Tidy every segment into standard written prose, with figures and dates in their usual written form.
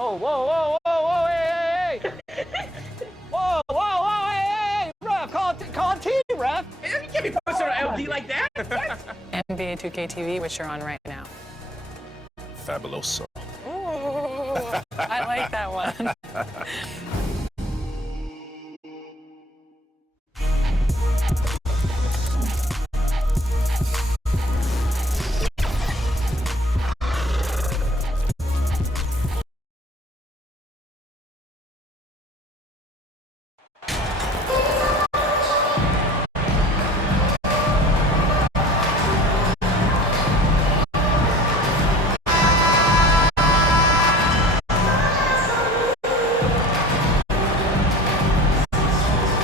Whoa, whoa, whoa, whoa, whoa, hey, hey, hey! Whoa, whoa, whoa, hey, hey! Ref, call a team, ref! Hey, you can't be posting on LD like that. NBA 2K TV, which you're on right now. Fabuloso. Ooh, I like that one.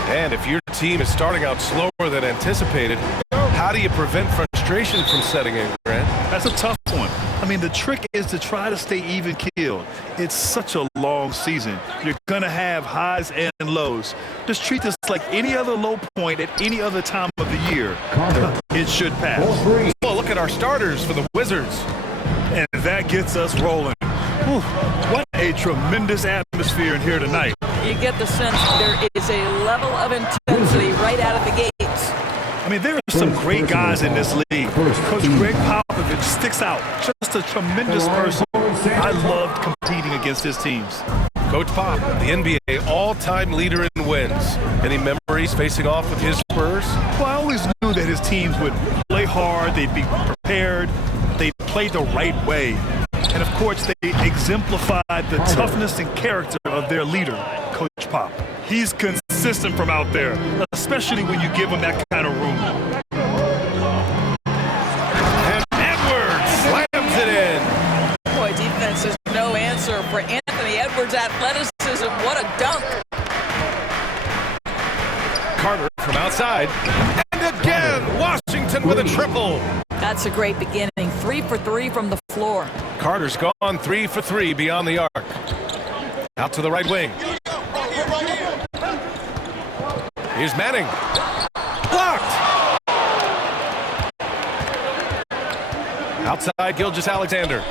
And if your team is starting out slower than anticipated, how do you prevent frustration from setting in, Grant? That's a tough one. I mean, the trick is to try to stay even-keeled. It's such a long season. You're going to have highs and lows. Just treat this like any other low point at any other time of the year. It should pass. Well, look at our starters for the Wizards. And that gets us rolling. Whew, what a tremendous atmosphere in here tonight. You get the sense there is a level of intensity right out of the gates. I mean, there are some great guys in this league. Coach Greg Popovich sticks out. Just a tremendous person. I loved competing against his teams. Coach Pop, the NBA all-time leader in wins. Any memories facing off with his Spurs? Well, I always knew that his teams would play hard, they'd be prepared, they'd play the right way. And, of course, they exemplified the toughness and character of their leader, Coach Pop. He's consistent from out there, especially when you give him that kind of room. And Edwards slams it in. Boy, defense is no answer for Anthony Edwards' athleticism. What a dunk. Carter from outside. And again, Washington with a triple. That's a great beginning. 3 for 3 from the floor. Carter's gone 3 for 3 beyond the arc. Out to the right wing. Here's Manning. Blocked. Outside, Gilgeous-Alexander.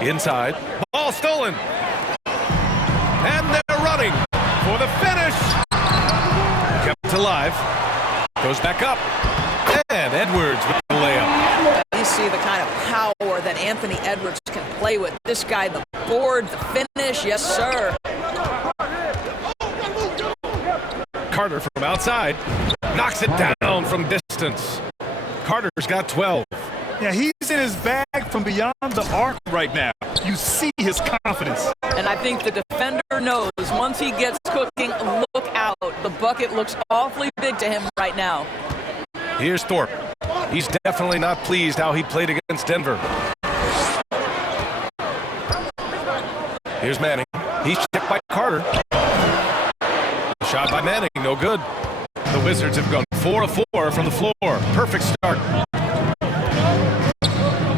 Inside. Ball stolen. And they're running for the finish. Kept alive. Goes back up. And Edwards with the layup. You see the kind of power that Anthony Edwards can play with. This guy, the board, the finish, yes, sir. Carter from outside. Knocks it down from distance. Carter's got 12. Yeah, he's in his bag from beyond the arc right now. You see his confidence. And I think the defender knows once he gets cooking, look out. The bucket looks awfully big to him right now. Here's Thorpe. He's definitely not pleased how he played against Denver. Here's Manning. He's checked by Carter. Shot by Manning, no good. The Wizards have gone 4 of 4 from the floor. Perfect start.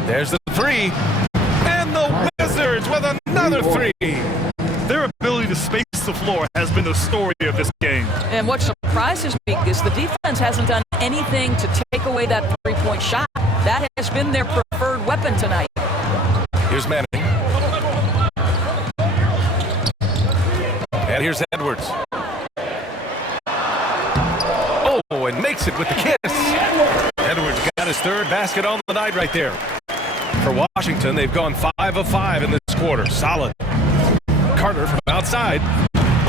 There's the three. And the Wizards with another three. Their ability to space the floor has been the story of this game. And what surprises me is the defense hasn't done anything to take away that three-point shot. That has been their preferred weapon tonight. Here's Manning. And here's Edwards. Oh, and makes it with the kiss. Edwards got his third basket on the night right there. For Washington, they've gone 5 of 5 in this quarter. Solid. Carter from outside.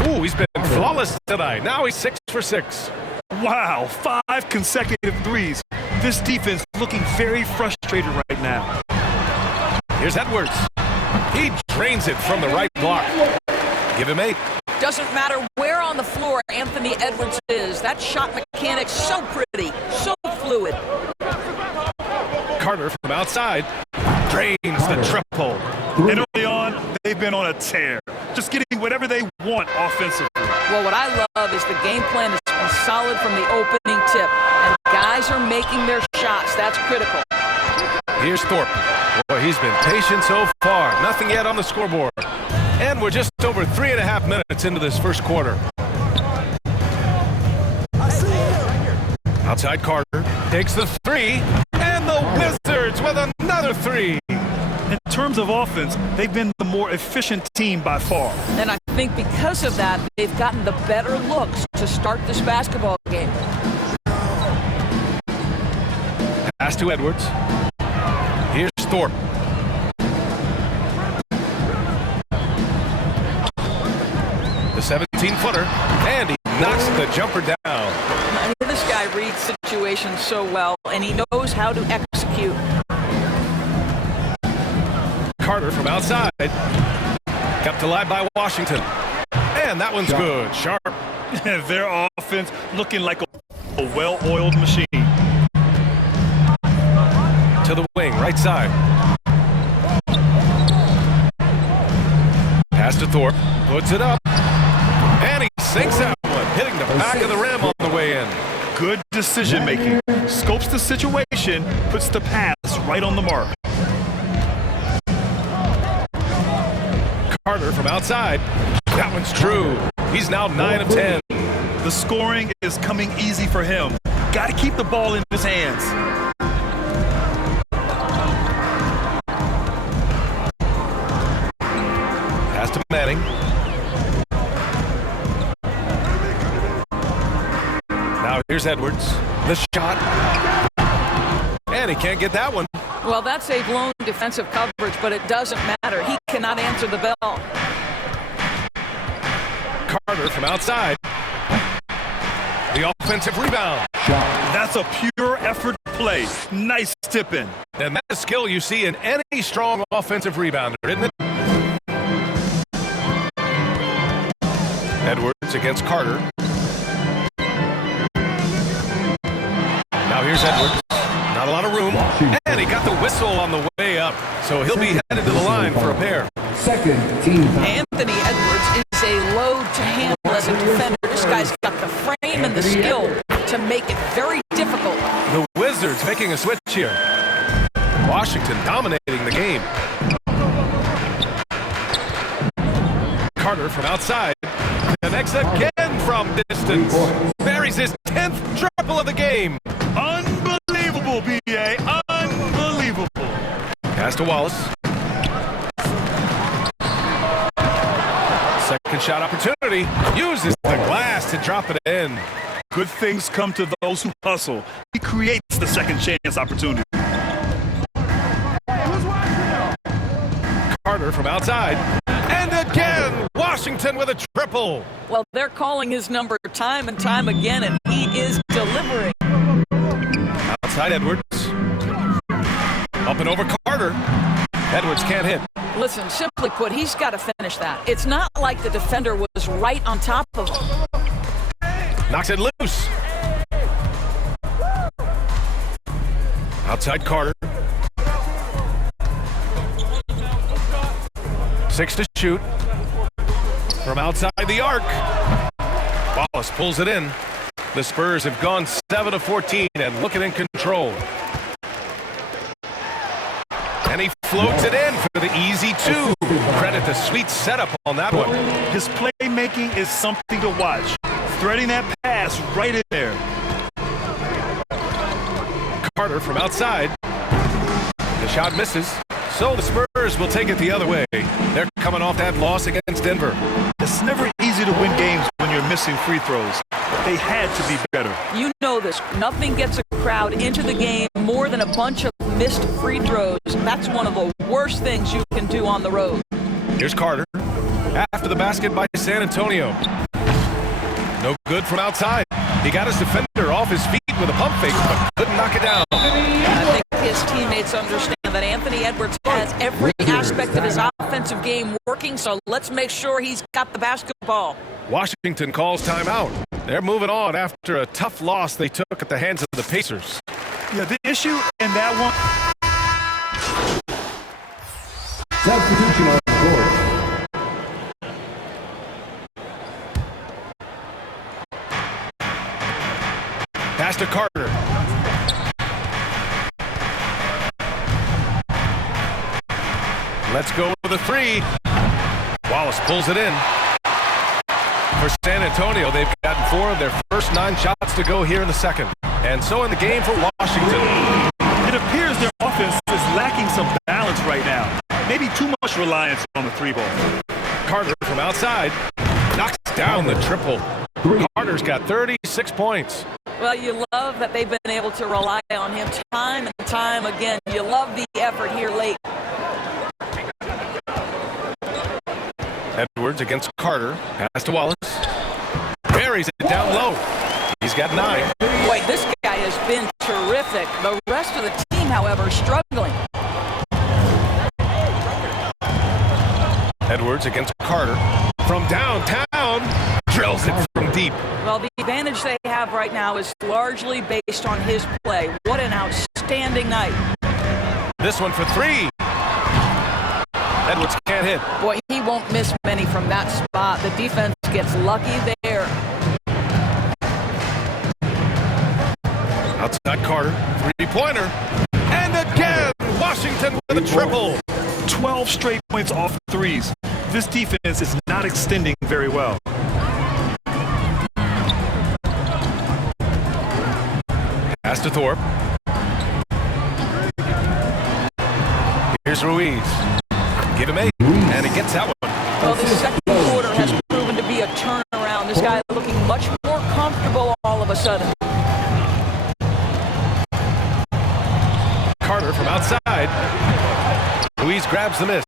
Ooh, he's been flawless tonight. Now he's 6 for 6. Wow, 5 consecutive threes. This defense looking very frustrated right now. Here's Edwards. He drains it from the right block. Give him 8. Doesn't matter where on the floor Anthony Edwards is. That shot mechanic's so pretty, so fluid. Carter from outside. Drains the triple. And early on, they've been on a tear. Just getting whatever they want offensively. Well, what I love is the game plan has been solid from the opening tip. And guys are making their shots. That's critical. Here's Thorpe. Boy, he's been patient so far. Nothing yet on the scoreboard. And we're just over 3.5 minutes into this first quarter. Outside Carter takes the three. And the Wizards with another three. And terms of offense, they've been the more efficient team by far. And I think because of that, they've gotten the better looks to start this basketball game. Pass to Edwards. Here's Thorpe. The 17-footer, and he knocks the jumper down. I mean, this guy reads situations so well, and he knows how to execute. Carter from outside. Kept alive by Washington. And that one's good. Sharp. Their offense looking like a well-oiled machine. To the wing, right side. Pass to Thorpe. Puts it up. And he sinks that one, hitting the back of the rim on the way in. Good decision-making. Scopes the situation, puts the pass right on the mark. Carter from outside. That one's true. He's now 9 of 10. The scoring is coming easy for him. Got to keep the ball in his hands. Pass to Manning. Now here's Edwards. The shot. And he can't get that one. Well, that's a blown defensive coverage, but it doesn't matter. He cannot answer the bell. Carter from outside. The offensive rebound. That's a pure effort play. Nice tip-in. And that's a skill you see in any strong offensive rebounder, isn't it? Edwards against Carter. Now here's Edwards. Not a lot of room. And he got the whistle on the way up. So he'll be headed to the line for a pair. Second team. Anthony Edwards is a load to handle as a defender. This guy's got the frame and the skill to make it very difficult. The Wizards making a switch here. Washington dominating the game. Carter from outside. Connects again from distance. Buries his 10th triple of the game. Unbelievable, B.A. Unbelievable. Pass to Wallace. Second shot opportunity. Uses the glass to drop it in. Good things come to those who hustle. He creates the second chance opportunity. Carter from outside. And again, Washington with a triple. Well, they're calling his number time and time again, and he is delivering. Outside Edwards. Up and over Carter. Edwards can't hit. Listen, simply put, he's got to finish that. It's not like the defender was right on top of him. Knocks it loose. Outside Carter. 6 to shoot. From outside the arc. Wallace pulls it in. The Spurs have gone 7 of 14 and looking in control. And he floats it in for the easy 2. Credit the sweet setup on that one. His playmaking is something to watch. Threading that pass right in there. Carter from outside. The shot misses. So the Spurs will take it the other way. They're coming off that loss against Denver. It's never easy to win games when you're missing free throws. They had to be better. You know this. Nothing gets a crowd into the game more than a bunch of missed free throws. That's one of the worst things you can do on the road. Here's Carter. After the basket by San Antonio. No good from outside. He got his defender off his feet with a pump fake, but couldn't knock it down. I think his teammates understand that Anthony Edwards has every aspect of his offensive game working, so let's make sure he's got the basketball. Washington calls timeout. They're moving on after a tough loss they took at the hands of the Pacers. Yeah, the issue in that one. Substitution on the court. Pass to Carter. Let's go with a 3. Wallace pulls it in. For San Antonio, they've gotten 4 of their first 9 shots to go here in the second. And so in the game for Washington. It appears their offense is lacking some balance right now. reliance on the three ball. Carter from outside knocks down the triple. Carter's got 36 points. Well, you love that they've been able to rely on him time and time again. You love the effort here late. Edwards against Carter. Pass to Wallace. Buries it down low. He's got 9. Boy, this guy has been terrific. The rest of the team, however, struggling. Edwards against Carter. From downtown, drills it from deep. Well, the advantage they have right now is largely based on his play. What an outstanding night. This one for 3. Edwards can't hit. Boy, he won't miss many from that spot. The defense gets lucky there. Outside Carter, 3-pointer. And again, Washington with a triple. 12 straight points off threes. This defense is not extending very well. Pass to Thorpe. Here's Ruiz. Give him 8, and he gets that one. Well, the second quarter has proven to be a turnaround. This guy looking much more comfortable all of a sudden. Carter from outside. Ruiz grabs the miss.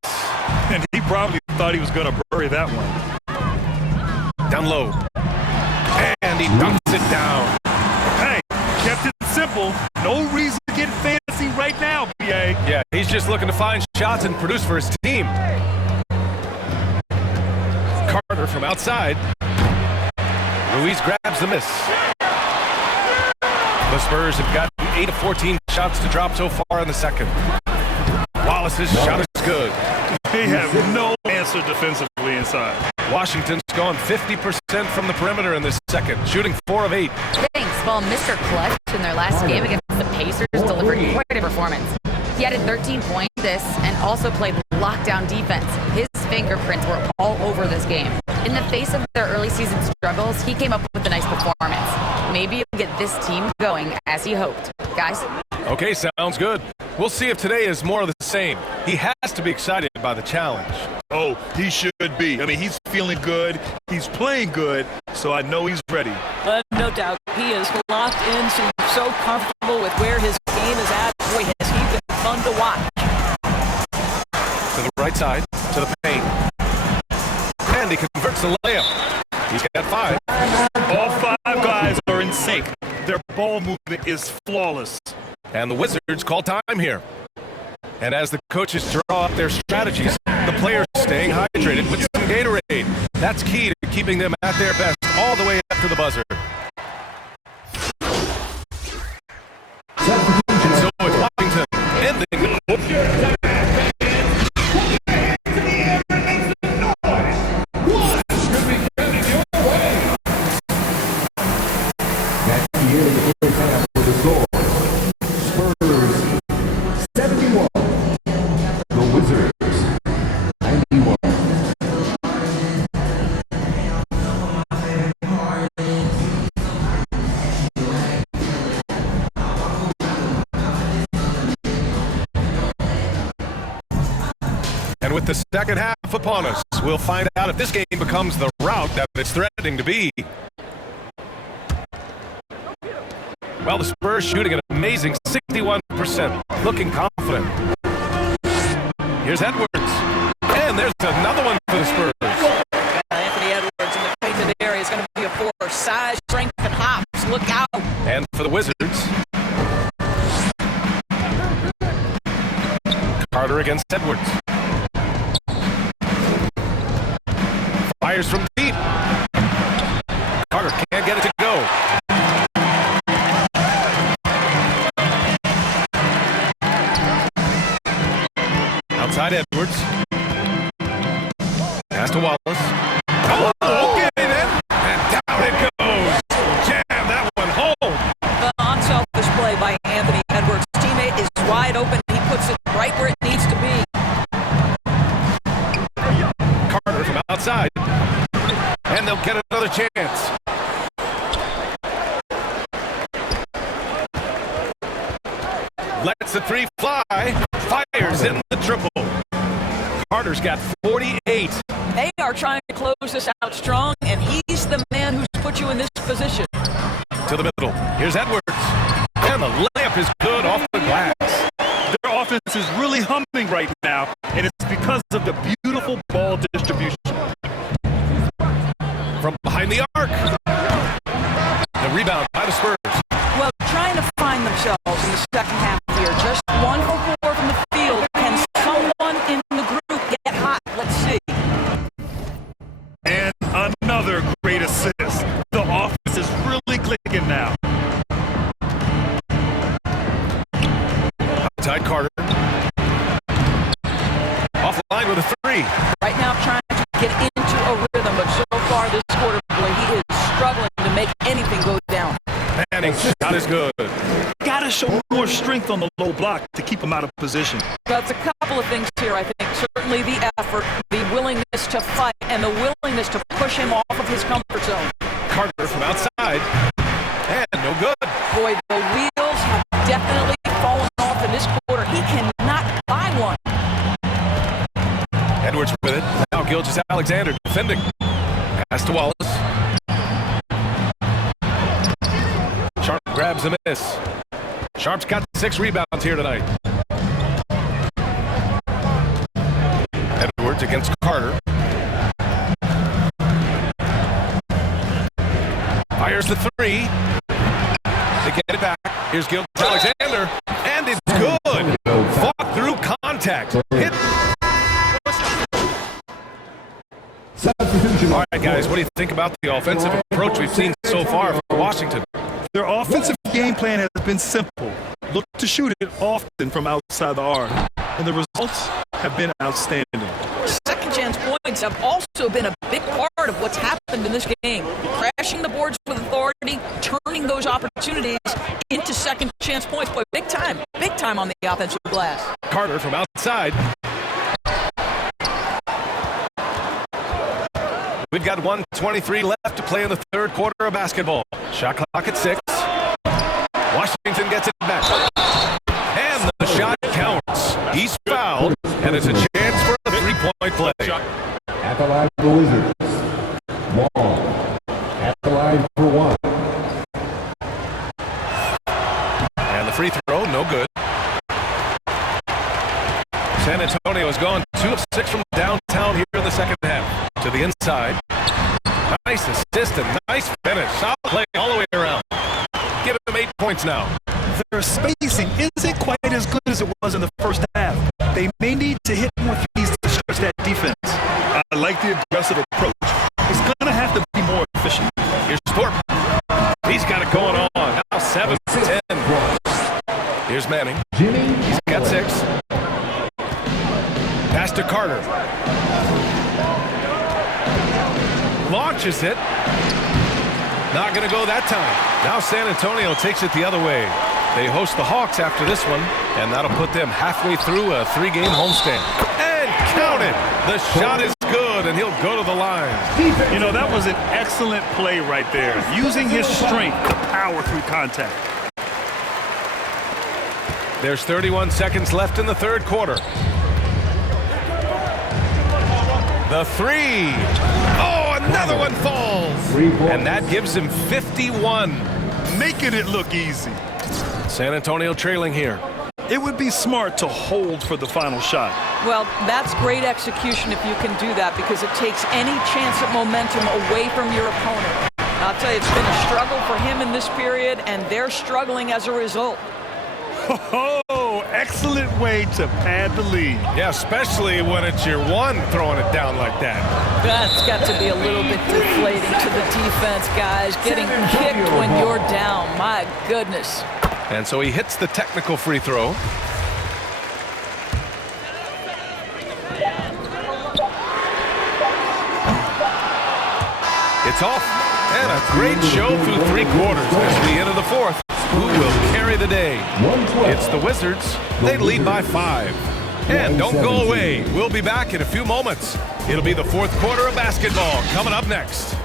And he probably thought he was going to bury that one. Down low. And he dunks it down. Hey, kept it simple. No reason to get fancy right now, BA. Yeah, he's just looking to find shots and produce for his team. Carter from outside. Ruiz grabs the miss. The Spurs have got 8 of 14 shots to drop so far in the second. Wallace's shot is good. They have no answer defensively inside. Washington's gone 50% from the perimeter in this second, shooting 4 of 8. Thanks. Well, Mr. Clutch in their last game against the Pacers delivered quite a performance. He added 13 points and also played lockdown defense. His fingerprints were all over this game. In the face of their early season struggles, he came up with a nice performance. Maybe he'll get this team going as he hoped. Guys? Okay, sounds good. We'll see if today is more of the same. He has to be excited by the challenge. Oh, he should be. I mean, he's feeling good. He's playing good, so I know he's ready. No doubt. He is locked in, seems so comfortable with where his game is at. Boy, has he been fun to watch. To the right side, to the paint. And he converts the layup. He's got 5. All 5 guys are in sync. Their ball movement is flawless. And the Wizards call time here. And as the coaches draw up their strategies, the players staying hydrated with some Gatorade. That's key to keeping them at their best all the way up to the buzzer. And so with Washington ending the That's the end of the first half with the score. Spurs 71. The Wizards 91. And with the second half upon us, we'll find out if this game becomes the rout that it's threatening to be. Well, the Spurs shooting an amazing 61%, looking confident. Here's Edwards. And there's another one for the Spurs. Anthony Edwards in the painted area is going to be a force. Size, strength, and hops. Look out. And for the Wizards, Carter against Edwards. Fires from deep. Carter can't get it to go. Outside Edwards. Pass to Wallace. Oh, okay then. And down it goes. Jam that one home. The unselfish play by Anthony Edwards. His teammate is wide open. He puts it right where it needs to be. Carter from outside. And they'll get another chance. Lets the 3 fly. Fires in the triple. Carter's got 48. They are trying to close this out strong, and he's the man who's put you in this position. To the middle. Here's Edwards. And the layup is good off the glass. Their offense is really humming right now, and it's because of the beautiful ball distribution. From behind the arc. The rebound by the Spurs. Well, trying to find themselves in the second half here. Just 1 for 4 from the field. Can someone in the group get hot? Let's see. And another great assist. The offense is really clicking now. Outside Carter. Offline with a 3. Right now trying to get into a rhythm, but so far this quarter, boy, he is struggling to make anything go down. Manning's shot is good. Gotta show more strength on the low block to keep him out of position. Well, it's a couple of things here, I think. Certainly the effort, the willingness to fight, and the willingness to push him off of his comfort zone. Carter from outside. And no good. Boy, the wheels have definitely fallen off in this quarter. He cannot buy one. Edwards with it. Now Gilgeous-Alexander defending. Pass to Wallace. Sharp grabs a miss. Sharp's got 6 rebounds here tonight. Edwards against Carter. Fires the 3. They get it back. Here's Gilgeous-Alexander. And it's good. Fought through contact. Hit. All right, guys, what do you think about the offensive approach we've seen so far for Washington? Their offensive game plan has been simple. Look to shoot it often from outside the arc. And the results have been outstanding. Second chance points have also been a big part of what's happened in this game. Crashing the boards with authority, turning those opportunities into second chance points. Boy, big time on the offensive glass. Carter from outside. We've got 1:23 left to play in the third quarter of basketball. Shot clock at 6. Washington gets it back. And the shot counts. He's fouled, and it's a chance for a 3-point play. At the line for the Wizards. Wall. At the line for 1. And the free throw, no good. San Antonio has gone 2 of 6 from downtown here in the second half. To the inside. Nice assist and nice finish. Solid play all the way around. Give them 8 points now. Their spacing isn't quite as good as it was in the first half. They may need to hit more threes to stretch that defense. I like the aggressive approach. It's going to have to be more efficient. Here's Thorpe. He's got it going on. Now 7-10. Here's Manning. He's got 6. Pass to Carter. Launches it. Not going to go that time. Now San Antonio takes it the other way. They host the Hawks after this one, and that'll put them halfway through a 3-game homestand. And count it. The shot is good, and he'll go to the line. You know, that was an excellent play right there. Using his strength to power through contact. There's 31 seconds left in the third quarter. The 3. Oh, another one falls. And that gives him 51. Making it look easy. San Antonio trailing here. It would be smart to hold for the final shot. Well, that's great execution if you can do that, because it takes any chance at momentum away from your opponent. I'll tell you, it's been a struggle for him in this period, and they're struggling as a result. Oh, excellent way to pad the lead. Yeah, especially when it's your one throwing it down like that. That's got to be a little bit deflating to the defense, guys. Getting kicked when you're down. My goodness. And so he hits the technical free throw. It's off. And a great show through 3 quarters as we enter the fourth. Who will carry the day? It's the Wizards. They lead by 5. And don't go away. We'll be back in a few moments. It'll be the fourth quarter of basketball coming up next.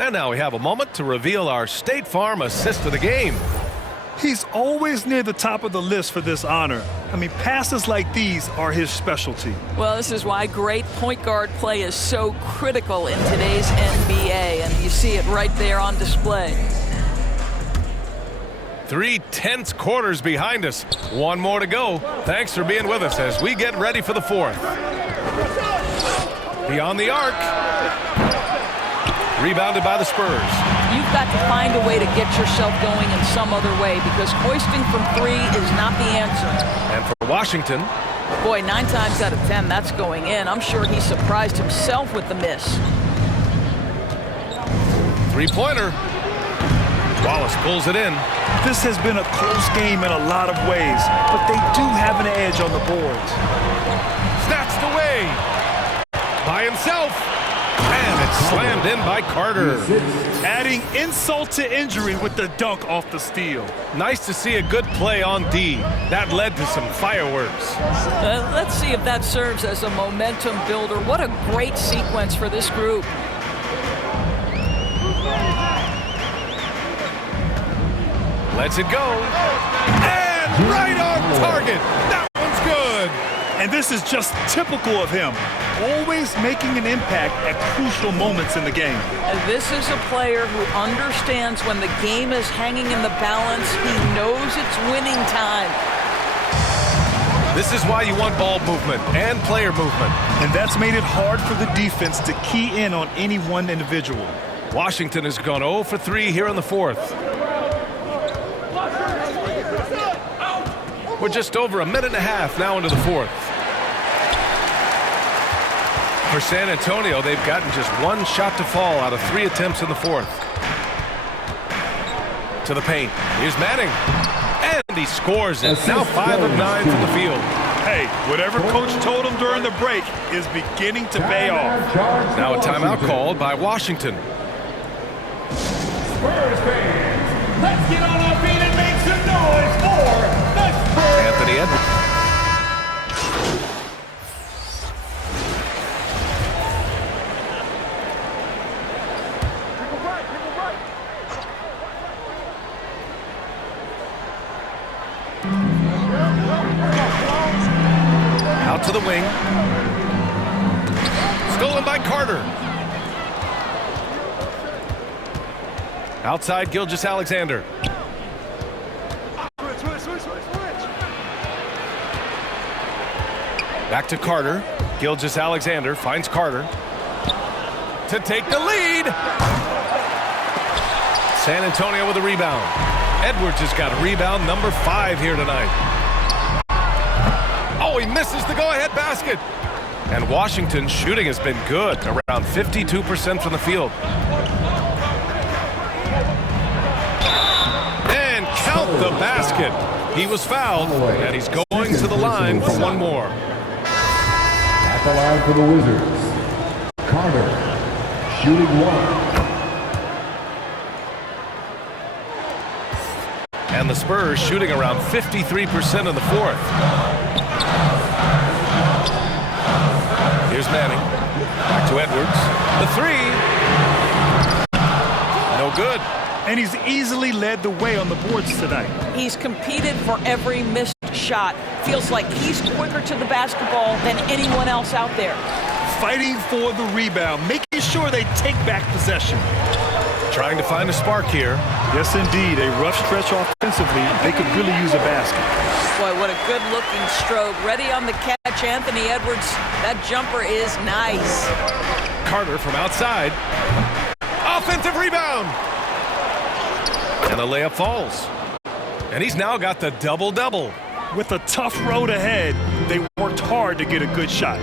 And now we have a moment to reveal our State Farm assist of the game. He's always near the top of the list for this honor. I mean, passes like these are his specialty. Well, this is why great point guard play is so critical in today's NBA, and you see it right there on display. 3 tense quarters behind us. One more to go. Thanks for being with us as we get ready for the fourth. Beyond the arc. Rebounded by the Spurs. You've got to find a way to get yourself going in some other way because hoisting from 3 is not the answer. And for Washington. Boy, 9 times out of 10, that's going in. I'm sure he surprised himself with the miss. Three-pointer. Wallace pulls it in. This has been a close game in a lot of ways, but they do have an edge on the boards. Snatched away by himself. And it's slammed in by Carter. Adding insult to injury with the dunk off the steal. Nice to see a good play on D. That led to some fireworks. Let's see if that serves as a momentum builder. What a great sequence for this group. Lets it go. And right on target. That one's good. And this is just typical of him. Always making an impact at crucial moments in the game. This is a player who understands when the game is hanging in the balance. He knows it's winning time. This is why you want ball movement and player movement. And that's made it hard for the defense to key in on any one individual. Washington has gone 0 for 3 here in the fourth. We're just over a minute and a half now into the fourth. For San Antonio, they've gotten just 1 shot to fall out of 3 attempts in the fourth. To the paint. Here's Manning. And he scores it. Now 5 of 9 from the field. Hey, whatever coach told him during the break is beginning to pay off. Now a timeout called by Washington. Spurs fans, let's get on our feet and make some noise for the Spurs. Anthony Edwards. Out to the wing. Stolen by Carter. Outside Gilgeous-Alexander. Back to Carter. Gilgeous-Alexander finds Carter to take the lead. San Antonio with a rebound. Edwards has got rebound number 5 here tonight. Oh, he misses the go-ahead basket. And Washington's shooting has been good, around 52% from the field. And count the basket. He was fouled, and he's going to the line for one more. At the line for the Wizards, Carter, shooting 1. And the Spurs shooting around 53% in the fourth. Here's Manning. Back to Edwards. The 3. No good. And he's easily led the way on the boards tonight. He's competed for every missed shot. Feels like he's quicker to the basketball than anyone else out there. Fighting for the rebound, making sure they take back possession. Trying to find a spark here. Yes, indeed. A rough stretch offensively. They could really use a basket. Boy, what a good-looking stroke. Ready on the catch, Anthony Edwards. That jumper is nice. Carter from outside. Offensive rebound. And the layup falls. And he's now got the double-double. With a tough road ahead, they worked hard to get a good shot.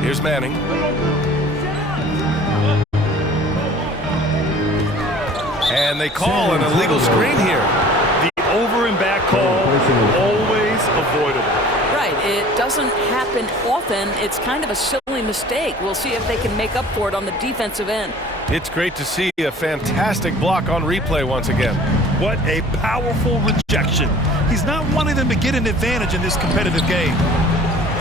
Here's Manning. And they call an illegal screen here. The over and back call, always avoidable. Right, it doesn't happen often. It's kind of a silly mistake. We'll see if they can make up for it on the defensive end. It's great to see a fantastic block on replay once again. What a powerful rejection. He's not wanting them to get an advantage in this competitive game.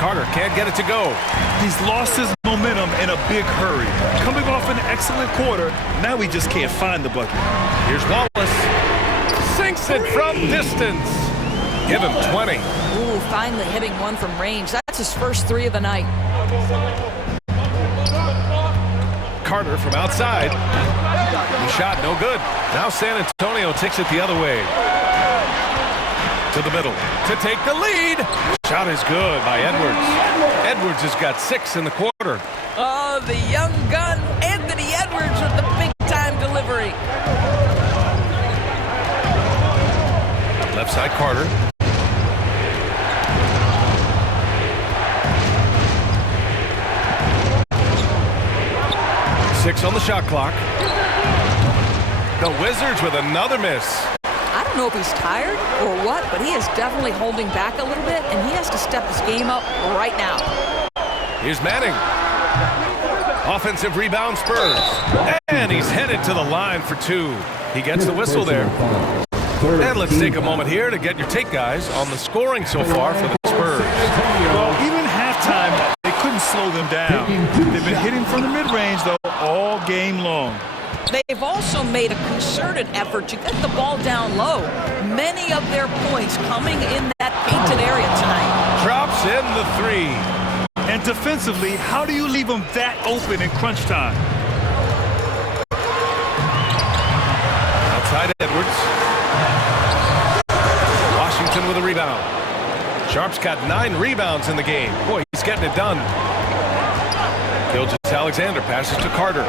Carter can't get it to go. He's lost his momentum in a big hurry. Coming off an excellent quarter, now he just can't find the bucket. Here's Wallace. Sinks it from distance. Give him 20. Ooh, finally hitting one from range. That's his first 3 of the night. Carter from outside. The shot no good. Now San Antonio takes it the other way. To the middle to take the lead. Shot is good by Edwards. Edwards has got 6 in the quarter. Oh, the young gun, Anthony Edwards with the big-time delivery. Left side Carter. Six on the shot clock. The Wizards with another miss. I don't know if he's tired or what, but he is definitely holding back a little bit, and he has to step his game up right now. Here's Manning. Offensive rebound Spurs. And he's headed to the line for 2. He gets the whistle there. And let's take a moment here to get your take, guys, on the scoring so far for the Spurs. Well, even halftime, they couldn't slow them down. They've been hitting from the mid-range, though, all game long. They've also made a concerted effort to get the ball down low. Many of their points coming in that painted area tonight. Drops in the 3. And defensively, how do you leave them that open in crunch time? Outside Edwards. Washington with a rebound. Sharp's got 9 rebounds in the game. Boy, he's getting it done. Gilgeous-Alexander passes to Carter.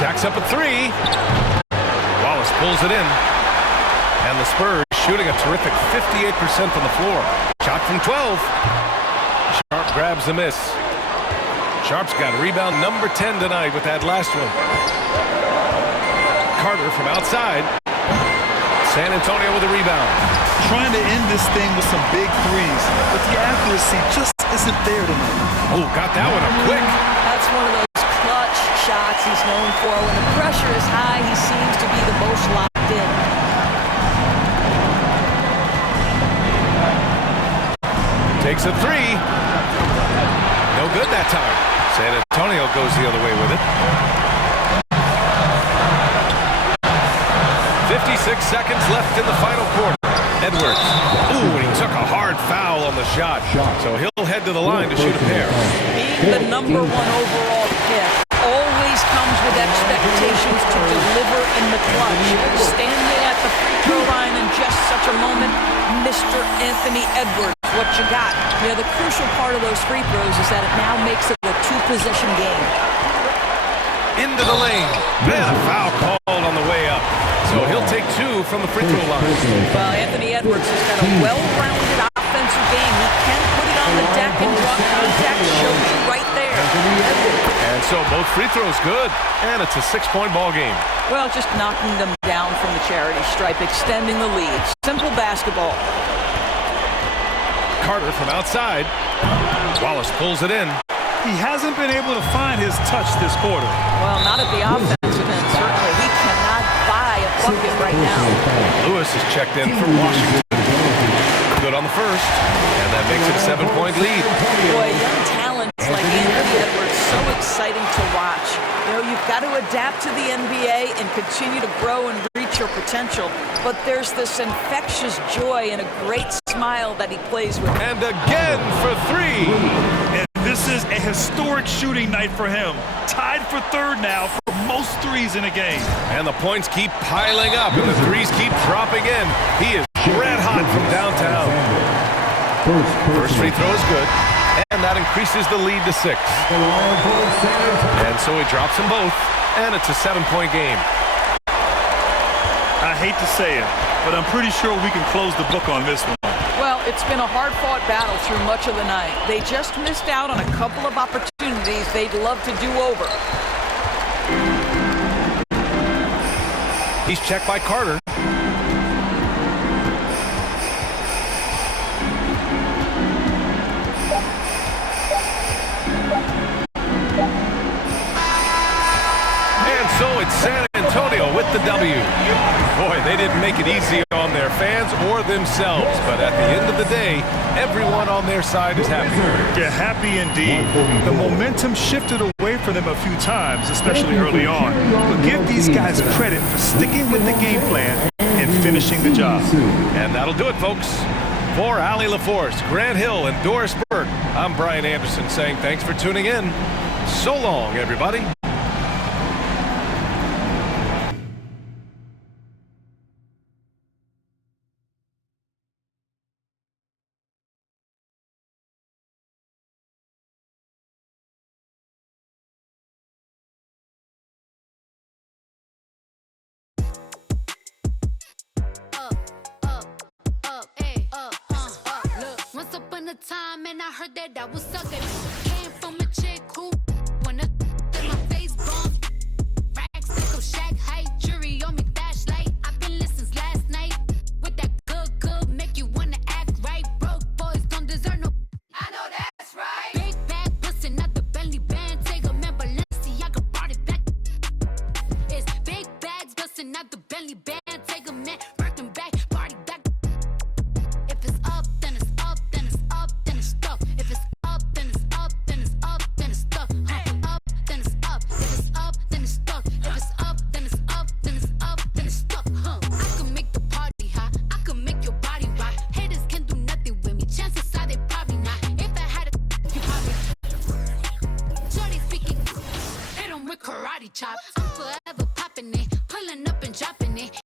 Jacks up a 3. Wallace pulls it in. And the Spurs shooting a terrific 58% from the floor. Shot from 12. Sharp grabs the miss. Sharp's got rebound number 10 tonight with that last one. Carter from outside. San Antonio with a rebound. Trying to end this thing with some big threes, but the accuracy just isn't there tonight. Oh, got that one up quick. That's one of those clutch shots he's known for. When the pressure is high, he seems to be the most locked in. Takes a 3. No good that time. San Antonio goes the other way with it. 56 seconds left in the final quarter. Edwards. Ooh, and he took a hard foul on the shot. So he'll head to the line to shoot a pair. Being the number 1 overall pick always comes with expectations to deliver in the clutch. Standing at the free throw line in just such a moment, Mr. Anthony Edwards. What you got? Yeah, the crucial part of those free throws is that it now makes it a 2-possession game. Into the lane. Man, a foul called on the way up. So he'll take 2 from the free throw line. Well, Anthony Edwards has got a well-rounded offensive game. He can put it on the deck and draw contact. Shows you right there. And so both free throws good. And it's a 6-point ball game. Well, just knocking them down from the charity stripe, extending the lead. Simple basketball. Carter from outside. Wallace pulls it in. He hasn't been able to find his touch this quarter. Well, not at the offensive end, certainly. He cannot buy a bucket right now. Lewis is checked in for Washington. Good on the first. And that makes it a 7-point lead. Boy, young talents like Anthony Edwards, so exciting to watch. You know, you've got to adapt to the NBA and continue to grow and reach your potential. But there's this infectious joy and a great smile that he plays with. And again for 3. And this is a historic shooting night for him. Tied for 3rd now for most threes in a game. And the points keep piling up and the threes keep dropping in. He is red hot from downtown. First free throw is good. And that increases the lead to 6. And so he drops them both. And it's a 7-point game. I hate to say it, but I'm pretty sure we can close the book on this one. Well, it's been a hard-fought battle through much of the night. They just missed out on a couple of opportunities they'd love to do over. He's checked by Carter. And so it's San Antonio with the W. you. Boy, they didn't make it easy on their fans or themselves, but at the end of the day, everyone on their side is happy. Yeah, happy indeed. The momentum shifted away from them a few times, especially early on. But give these guys credit for sticking with the game plan and finishing the job. And that'll do it, folks. For Allie LaForce, Grant Hill, and Doris Burke, I'm Brian Anderson saying thanks for tuning in. So long, everybody. Once upon a time, and I heard that I was sucking. Came from a chick who wanna in my face bomb. Racks, stick up, shack height, jury on me, flashlight. I've been listening last night. With that good, make you wanna act right. Broke boys don't deserve no. I know that's right. Big bag, bustin' out the belly band. Take a man, Balenciaga brought it back. It's big bags, bustin' out the belly band. Take a man, working back, party back. If it's up, then it's up, then it's up, then it's stuck. If it's up, then it's up, then it's up, then it's stuck. Up, then it's up. If it's up, then it's stuck. If it's up, then it's up, then it's up, then it's stuck. I can make the party hot. I can make your body rock. Haters can do nothing with me. Chances are they probably not. If I had a, you probably. Shorty speaking, hit 'em with karate chop. I'm forever popping it, pulling up and dropping it.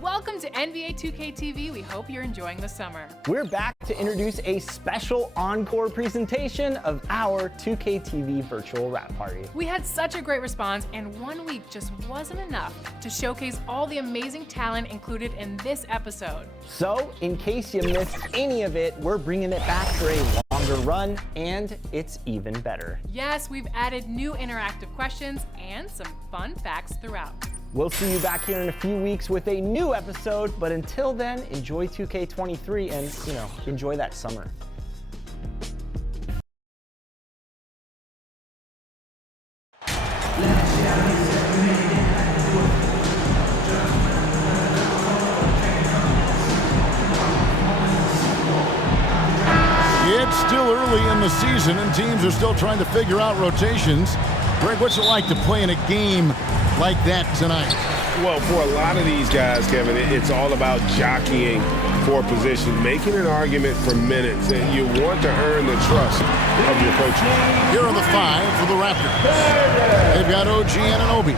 Welcome to NBA 2K TV. We hope you're enjoying the summer. We're back to introduce a special encore presentation of our 2K TV virtual wrap party. We had such a great response, and 1 week just wasn't enough to showcase all the amazing talent included in this episode. So, in case you missed any of it, we're bringing it back for a longer run, and it's even better. Yes, we've added new interactive questions and some fun facts throughout. We'll see you back here in a few weeks with a new episode, but until then, enjoy 2K23 and, enjoy that summer. It's still early in the season and teams are still trying to figure out rotations. Greg, what's it like to play in a game like that tonight? Well, for a lot of these guys, Kevin, it's all about jockeying for position, making an argument for minutes, and you want to earn the trust of your coaches. Here are the five for the Raptors. They've got OG and Anunoby.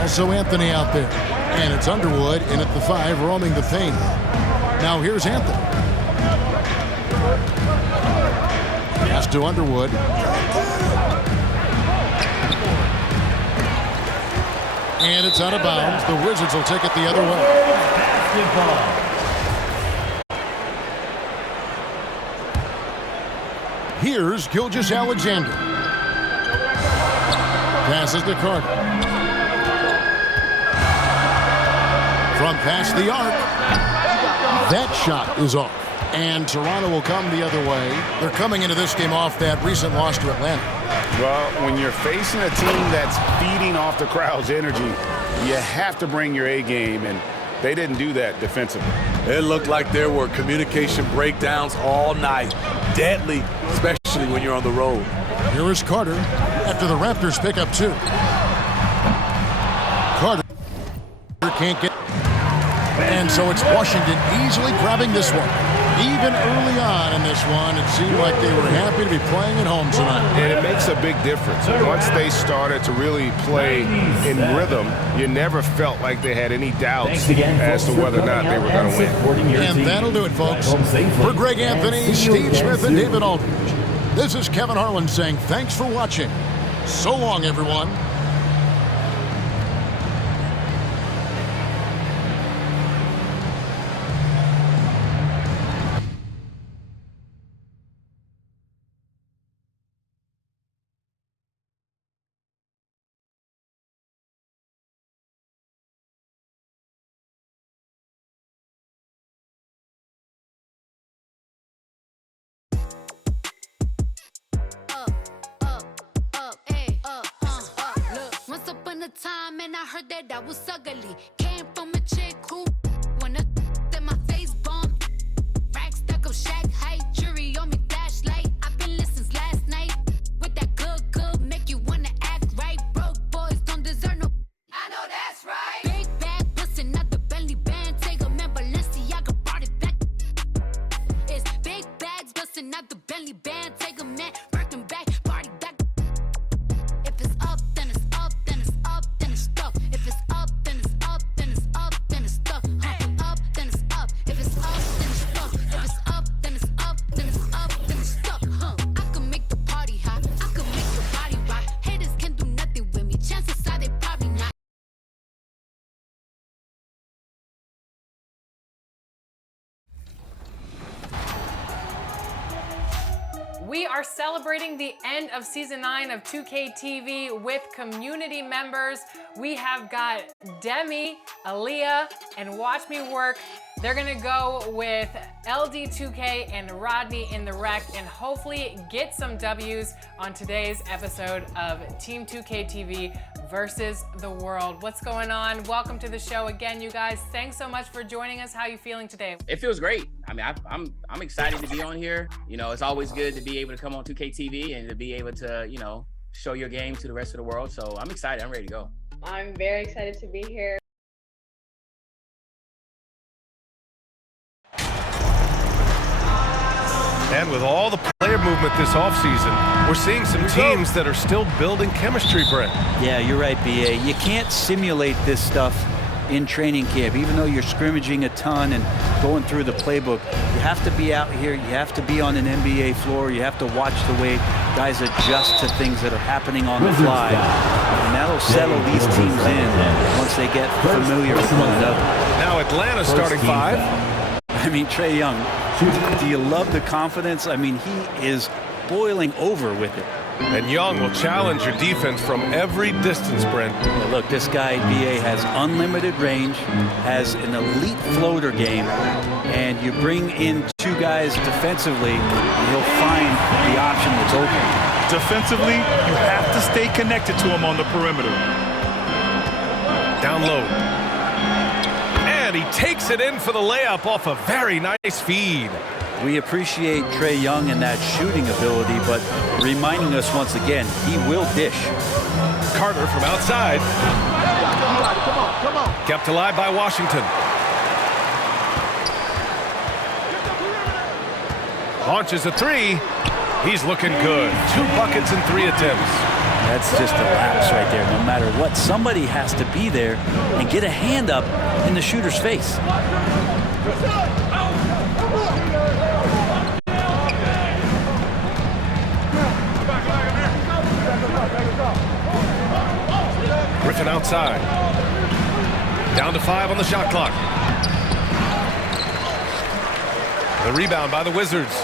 Also Anthony out there. And it's Underwood in at the five, roaming the paint. Now here's Anthony. Pass to Underwood. And it's out of bounds. The Wizards will take it the other way. Here's Gilgeous-Alexander. Passes to Carter. From past the arc. That shot is off. And Toronto will come the other way. They're coming into this game off that recent loss to Atlanta. Well, when you're facing a team that's feeding off the crowd's energy, you have to bring your A game, and they didn't do that defensively. It looked like there were communication breakdowns all night. Deadly, especially when you're on the road. Here is Carter after the Raptors pick up two. Carter can't get... And so it's Washington easily grabbing this one. Even early on in this one, it seemed like they were happy to be playing at home tonight. And it makes a big difference. Once they started to really play in rhythm, you never felt like they had any doubts as to whether or not they were going to win. And that'll do it, folks. For Greg Anthony, Steve Smith, and David Aldridge, this is Kevin Harlan saying thanks for watching. So long, everyone. the time and I heard that I was ugly. Came from a chick who wanna then my face bomb. Rack stuck up shack height, jury on me flashlight. I've been listening since last night. With that good, make you wanna act right. Broke boys don't deserve no. I know that's right. Big bag bustin' out the Bentley band. Take a man, Balenciaga brought it back. It's big bags bustin' out the Bentley band. Take a man, working back, party back. If it's up, then it's up, then it's up, then it's stuck. If it's up, then it's up, then it's up, then it's stuck. Up, then it's up. If it's up, then it's stuck. If it's up, then it's up, then it's up, then it's stuck. I can make the party hot. I can make your body rock. Haters can do nothing with me. Chances are they probably not. We are celebrating the end of season 9 of 2K TV with community members. We have got Demi, Aaliyah, and Watch Me Work. They're gonna go with LD2K and Rodney in the wreck and hopefully get some W's on today's episode of Team 2K TV versus the world. What's going on? Welcome to the show again, you guys. Thanks so much for joining us. How are you feeling today? It feels great. I mean, I'm excited to be on here. You know, it's always good to be able to come on 2K TV and to be able to, you know, show your game to the rest of the world. So I'm excited. I'm ready to go. I'm very excited to be here. And with all the player movement this offseason, we're seeing some teams that are still building chemistry, Brent. Yeah, you're right, BA. You can't simulate this stuff in training camp, even though you're scrimmaging a ton and going through the playbook. You have to be out here. You have to be on an NBA floor. You have to watch the way guys adjust to things that are happening on the fly. And that'll settle these teams in once they get familiar with one another. Now Atlanta starting 5. I mean, Trae Young, do you love the confidence? I mean, he is boiling over with it. And Young will challenge your defense from every distance, Brent. Yeah, look, this guy, BA, has unlimited range, has an elite floater game, and you bring in 2 guys defensively, and he'll find the option that's open. Defensively, you have to stay connected to him on the perimeter. Down low. And he takes it in for the layup off a very nice feed. We appreciate Trae Young and that shooting ability, but reminding us once again, he will dish. Carter from outside. Come on. Kept alive by Washington. Launches a 3. He's looking good. 2 buckets and 3 attempts. That's just a lapse right there. No matter what, somebody has to be there and get a hand up in the shooter's face. Griffin outside. Down to 5 on the shot clock. The rebound by the Wizards.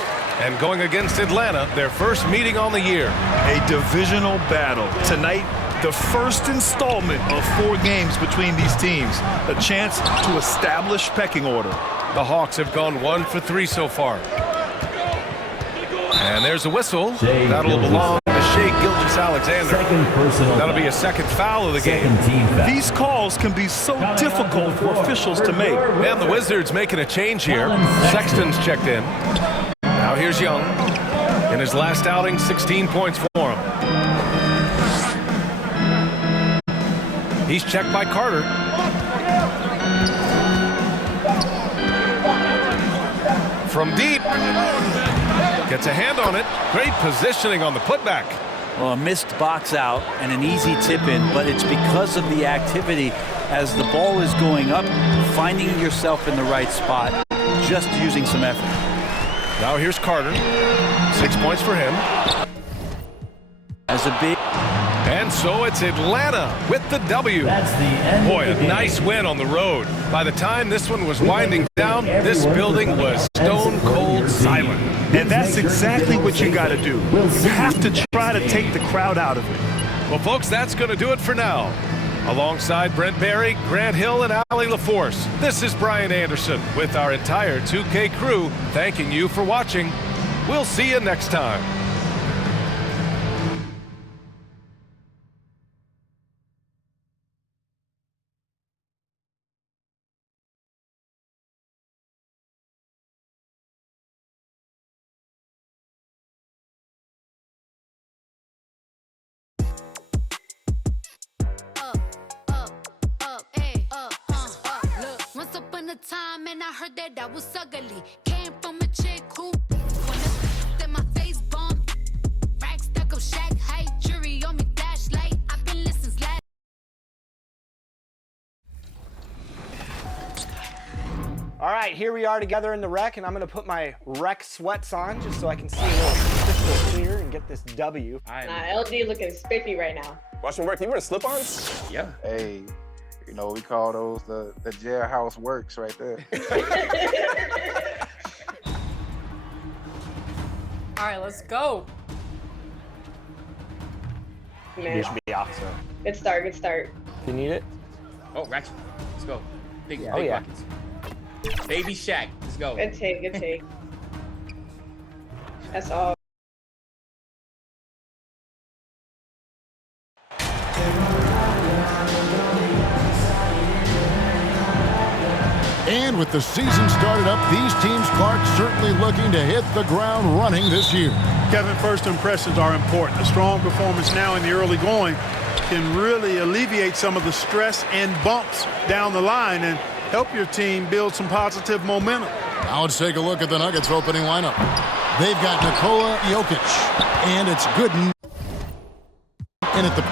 And going against Atlanta, their first meeting on the year. A divisional battle. Tonight, the first installment of 4 games between these teams. A chance to establish pecking order. The Hawks have gone 1 for 3 so far. And there's a whistle. That'll belong to Shai Gilgeous-Alexander. That'll be a second foul of the game. These calls can be so difficult for officials to make. And the Wizards making a change here. Sexton's checked in. Now here's Young. In his last outing, 16 points for him. He's checked by Carter. From deep. Gets a hand on it. Great positioning on the putback. Well, a missed box out and an easy tip in, but it's because of the activity as the ball is going up, finding yourself in the right spot, just using some effort. Now here's Carter. 6 points for him. As a big... And so it's Atlanta with the W. That's the end. Boy, a nice win on the road. By the time this one was winding down, this building was stone cold silent. And that's exactly what you got to do. You have to try to take the crowd out of it. Well, folks, that's going to do it for now. Alongside Brent Barry, Grant Hill, and Allie LaForce, this is Brian Anderson with our entire 2K crew thanking you for watching. We'll see you next time. and I heard that I was ugly. Came from a chick who wanna in my face bomb. Rack stuck up shack height, jury on me flashlight. I've been listening last. All right, here we are together in the rec, and I'm going to put my rec sweats on just so I can see a little crystal clear and get this W. Nah, LG looking spiffy right now. Watching work, you wearing slip-ons? Yeah. Hey, you know, we call those the jailhouse works right there. All right, let's go. You should be off, so. Good start, good start. You need it? Oh, Ratchet. Let's go. Big Oh, yeah. buckets. Baby Shaq. Let's go. Good take, good take. That's all. And with the season started up, these teams, Clark, certainly looking to hit the ground running this year. Kevin, first impressions are important. A strong performance now in the early going can really alleviate some of the stress and bumps down the line and help your team build some positive momentum. Now let's take a look at the Nuggets opening lineup. They've got Nikola Jokic, and it's Gooden in at the...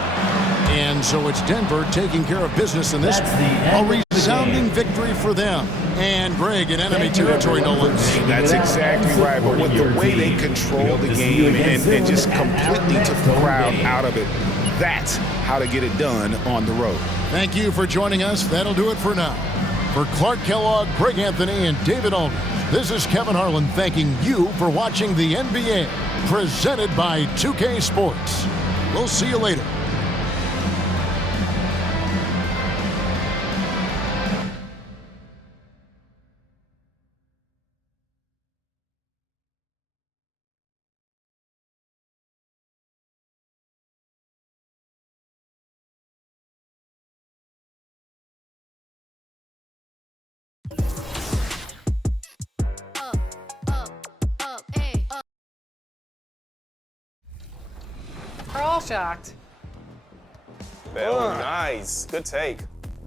And so it's Denver taking care of business in this. A resounding victory for them. And Greg in enemy territory, no less. That's exactly right. But with the way they control the game and just completely took the crowd out of it, that's how to get it done on the road. Thank you for joining us. That'll do it for now. For Clark Kellogg, Greg Anthony, and David Aldridge, this is Kevin Harlan thanking you for watching the NBA, presented by 2K Sports. We'll see you later. We're all shocked. Oh, nice. Good take.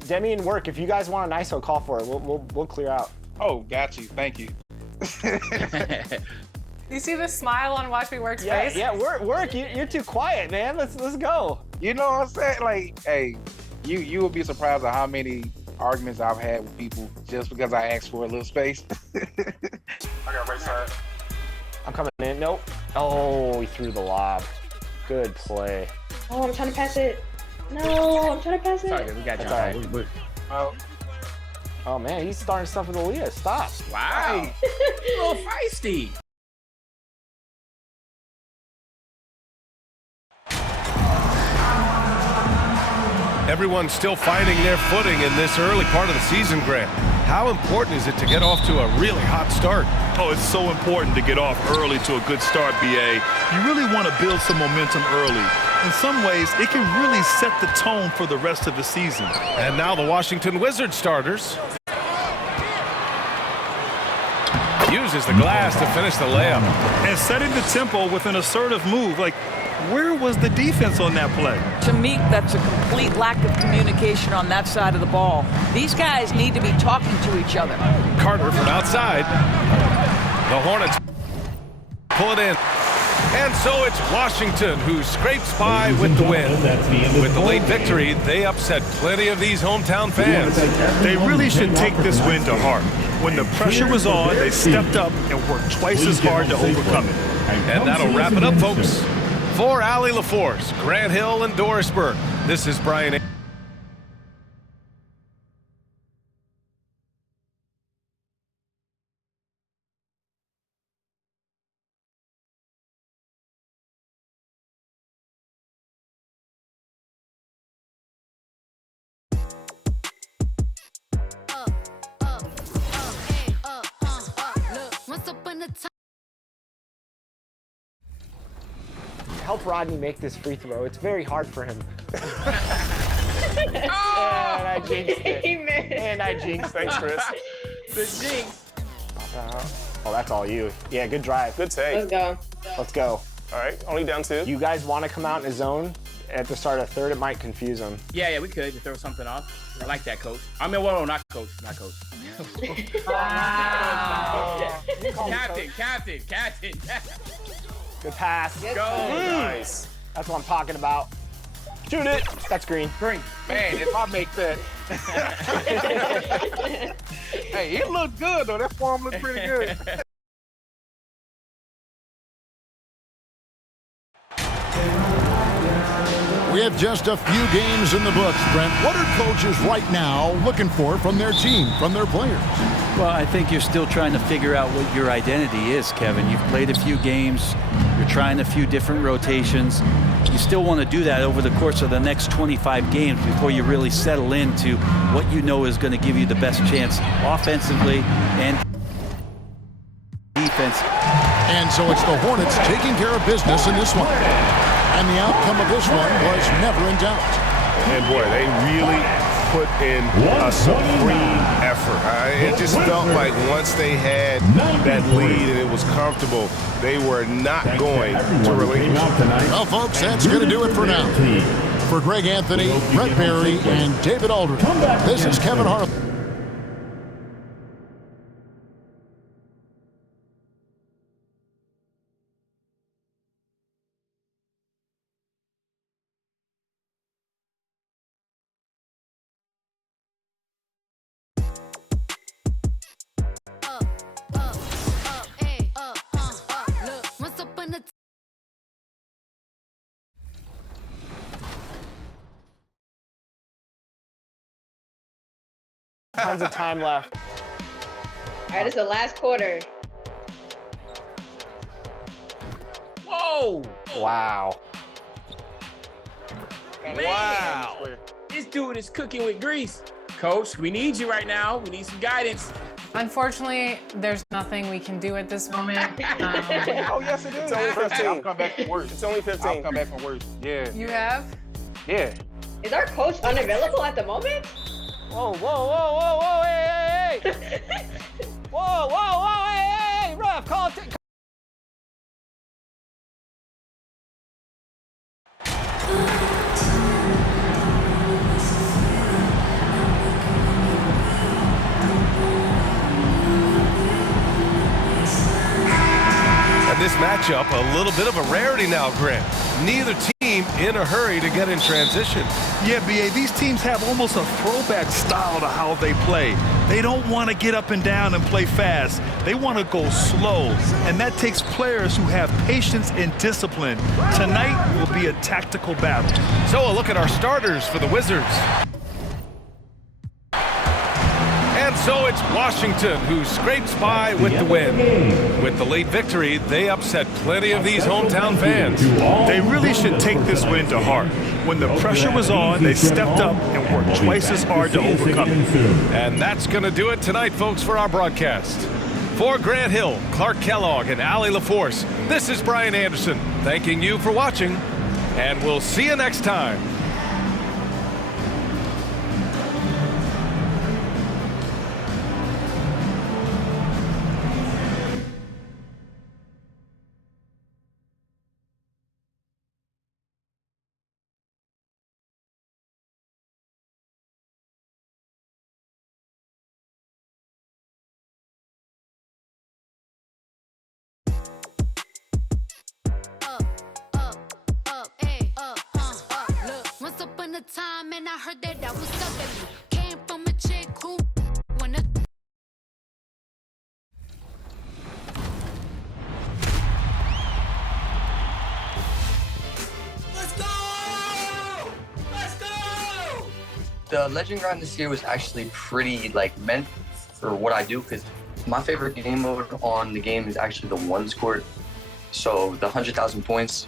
Demi and work, if you guys want an ISO, call for it. We'll clear out. Oh, got you. Thank you. You see the smile on Watch Me Work's face? Yeah, work. You're too quiet, man. Let's go. You know what I'm saying? Like, hey, you would be surprised at how many arguments I've had with people just because I asked for a little space. I got right side. I'm coming in. Nope. Oh, he threw the lob. Good play. Oh, I'm trying to pass it. No, I'm trying to pass it. Sorry, we got you. All right. Oh, man, he's starting stuff with Aaliyah. Stop. Wow. A little feisty. Everyone's still finding their footing in this early part of the season, Grant. How important is it to get off to a really hot start? Oh, it's so important to get off early to a good start, BA. You really want to build some momentum early. In some ways, it can really set the tone for the rest of the season. And now the Washington Wizards starters. Uses the glass to finish the layup. And setting the tempo with an assertive move. Like, where was the defense on that play? To me, that's a complete lack of communication on that side of the ball. These guys need to be talking to each other. Carter from outside. The Hornets pull it in. And so it's Washington who scrapes by with the win. With the late victory, they upset plenty of these hometown fans. They really should take this win to heart. When the pressure was on, they stepped up and worked twice as hard to overcome it. And that'll wrap it up, folks. For Allie LaForce, Grant Hill, and Doris Burke, this is Brian. Help Rodney make this free throw. It's very hard for him. And I jinxed it. And I jinxed it. Thanks, Chris. The jinx. Oh, that's all you. Yeah, good drive. Good take. Let's go. Let's go. All right, only down 2. You guys want to come out in a zone at the start of third, it might confuse them. Yeah, we could just throw something off. I like that, coach. I mean, well, not coach. Wow. Captain. Good pass. Go. Nice. That's what I'm talking about. Shoot it. That's green. Man, if I make that. Hey, it looked good, though. That form looked pretty good. We have just a few games in the books, Brent. What are coaches right now looking for from their team, from their players? Well, I think you're still trying to figure out what your identity is, Kevin. You've played a few games. You're trying a few different rotations. You still want to do that over the course of the next 25 games before you really settle into what you know is going to give you the best chance offensively and defense. And so it's the Hornets taking care of business in this one. And the outcome of this one was never in doubt. And boy, they really put in a supreme effort. It just felt like once they had that lead and it was comfortable, they were not going to relinquish. Well, folks, that's going to do it for now. For Greg Anthony, Brett Barry, and David Aldridge, this is Kevin Harlan. Tons of time left. All right, it's the last quarter. Whoa! Wow. Wow. This dude is cooking with grease. Coach, we need you right now. We need some guidance. Unfortunately, there's nothing we can do at this moment. Oh, yes, it is. It's only 15. I'll come back from worse. It's only 15. I'll come back from worse. Yeah. You have? Yeah. Is our coach unavailable at the moment? Whoa, hey. Whoa, hey, ref, call it. And this matchup, a little bit of a rarity now, Grant. Neither team in a hurry to get in transition. Yeah, BA, these teams have almost a throwback style to how they play. They don't want to get up and down and play fast. They want to go slow, and that takes players who have patience and discipline. Tonight will be a tactical battle. So a look at our starters for the Wizards. And so it's Washington who scrapes by with the win. With the late victory, they upset plenty of these hometown fans. They really should take this win to heart. When the pressure was on, they stepped up and worked twice as hard to overcome it. And that's going to do it tonight, folks, for our broadcast. For Grant Hill, Clark Kellogg, and Allie LaForce, this is Brian Anderson, thanking you for watching, and we'll see you next time. Time and I heard that I was ugly. Came from a chick who wanna. Let's go! Let's go! The legend grind this year was actually pretty meant for what I do, because my favorite game mode on the game is actually the ones court. So the 100,000 points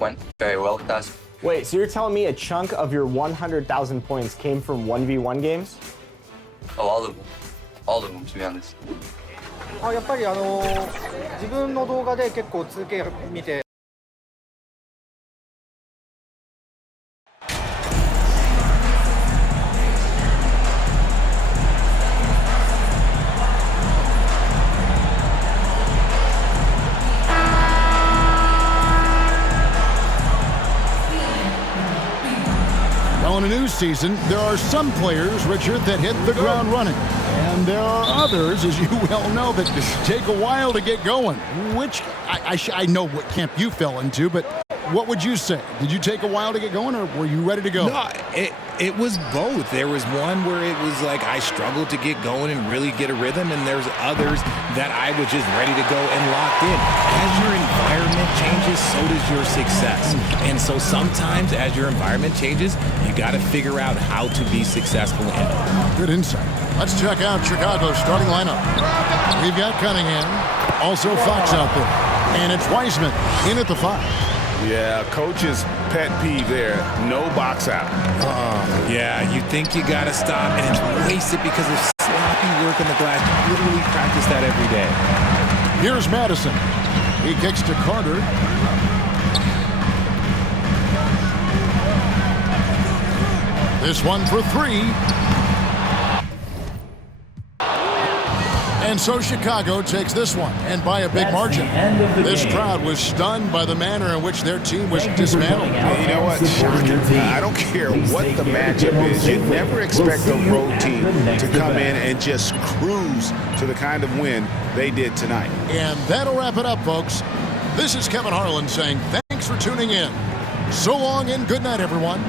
went very well with us. Wait, so you're telling me a chunk of your 100,000 points came from 1v1 games? Oh, all of them. All of them, to be honest. やっぱり自分の動画で結構続け見て。season, there are some players, Richard, that hit the ground running. And there are others, as you well know, that take a while to get going. Which, I know what camp you fell into, but what would you say? Did you take a while to get going, or were you ready to go? No, it was both. There was one where it was like I struggled to get going and really get a rhythm, and there's others that I was just ready to go and locked in. As your environment changes, so does your success. And so sometimes as your environment changes, you got to figure out how to be successful in it. Good insight. Let's check out Chicago's starting lineup. We've got Cunningham, also Fox out there, and it's Wiseman in at the 5. Yeah, coach's pet peeve there, no box out. Yeah, you think you got to stop, and it's wasted because of sloppy work on the glass. You literally practice that every day. Here's Madison. He kicks to Carter. This one for 3. And so Chicago takes this one, and by a big margin. This crowd was stunned by the manner in which their team was dismantled. You know what? Shocking. I don't care what the matchup is. You never expect a road team to come in and just cruise to the kind of win they did tonight. And that'll wrap it up, folks. This is Kevin Harlan saying thanks for tuning in. So long and good night, everyone.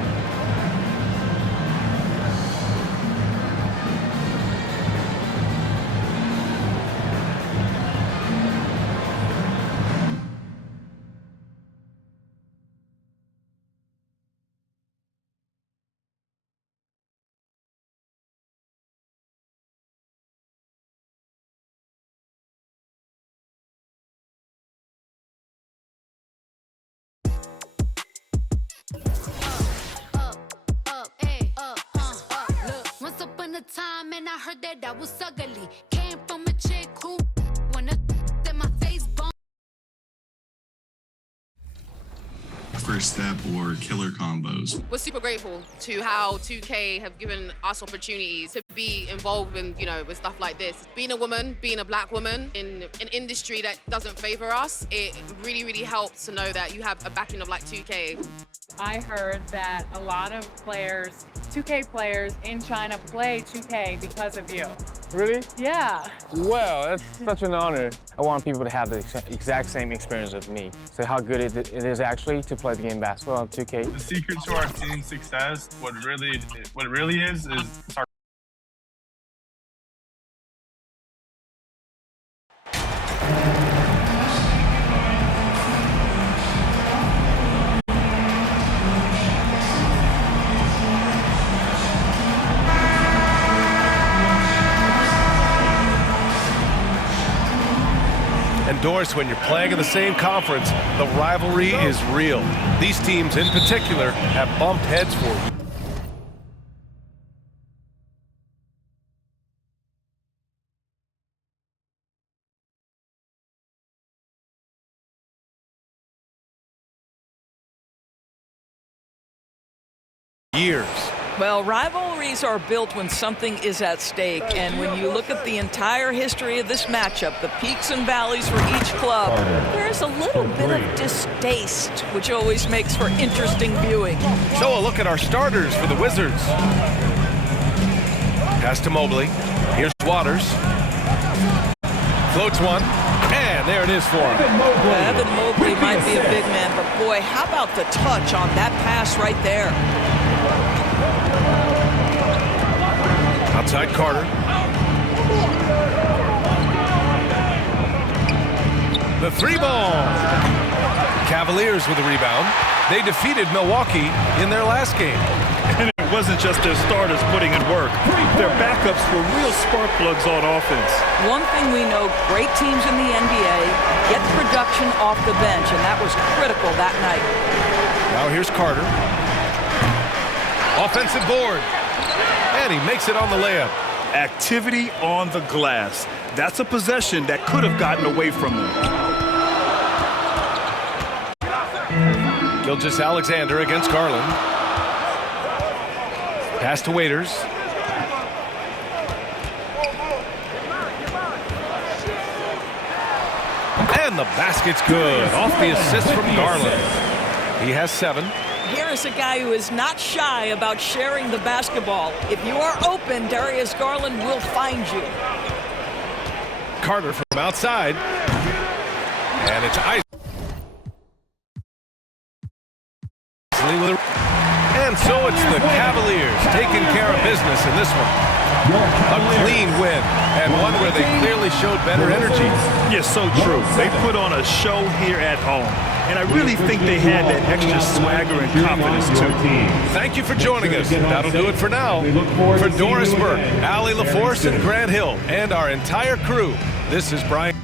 The time and I heard that I was ugly. Came from a chick who wanna in my face bump. First step or killer combos. We're super grateful to how 2K have given us opportunities to be involved in, with stuff like this. Being a woman, being a black woman in an industry that doesn't favor us, it really, really helps to know that you have a backing of like 2K. I heard that a lot of players, 2K players in China play 2K because of you. Really? Yeah. Well, it's such an honor. I want people to have the exact same experience as me. So how good it is actually to play the game basketball on 2K. The secret to our team's success, what it really is our And Doris, when you're playing in the same conference, the rivalry is real. These teams in particular have bumped heads for you. Years. Well, rivalries are built when something is at stake, and when you look at the entire history of this matchup, the peaks and valleys for each club, there's a little bit of distaste, which always makes for interesting viewing. So a look at our starters for the Wizards. Pass to Mobley. Here's Waters. Floats one, and there it is for him. Evan Mobley might be a big man, but boy, how about the touch on that pass right there? Outside Carter. The 3-ball. Cavaliers with a rebound. They defeated Milwaukee in their last game. And it wasn't just their starters putting in work. Their backups were real spark plugs on offense. One thing we know, great teams in the NBA get production off the bench, and that was critical that night. Now here's Carter. Offensive board. And he makes it on the layup. Activity on the glass. That's a possession that could have gotten away from them. Gilgeous-Alexander against Garland. Pass to Waiters. And the basket's good. Off the assist from Garland. He has 7. here is a guy who is not shy about sharing the basketball. If you are open, Darius Garland will find you. Carter from outside. And it's Isley with a... And so it's the Cavaliers taking care of business in this one. A clean win, and one where they clearly showed better energy. Yes, so true. They put on a show here at home, and I really think they had that extra swagger and confidence, too. Thank you for joining us. That'll do it for now. For Doris Burke, Allie LaForce, and Grant Hill, and our entire crew, this is Brian.